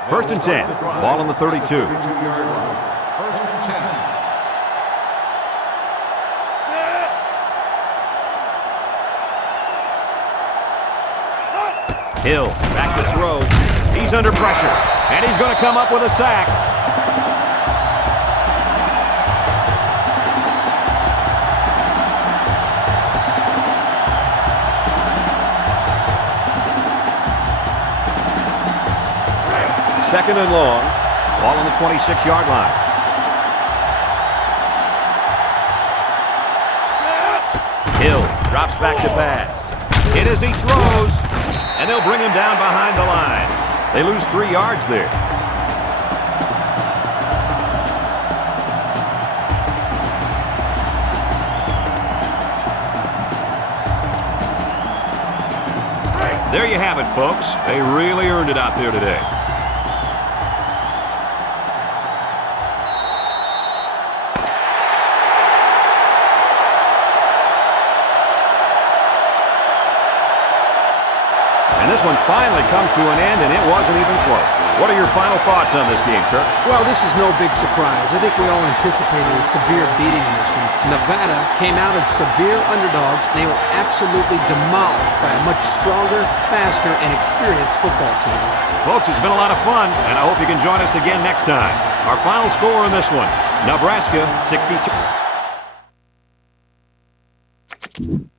First and 10. Ball on the 32. 32-yard line. First and 10. Hill back to throw. He's under pressure, and he's going to come up with a sack. Second and long. Ball on the 26-yard line. Hill drops back to pass. Hit as he throws, and they'll bring him down behind the line. They lose 3 yards there. There you have it, folks. They really earned it out there today. And this one finally comes to an end, and it wasn't even close. What are your final thoughts on this game, Kirk? Well, this is no big surprise. I think we all anticipated a severe beating in this one. Nevada came out as severe underdogs. They were absolutely demolished by a much stronger, faster, and experienced football team. Folks, it's been a lot of fun, and I hope you can join us again next time. Our final score in this one, Nebraska 62. game.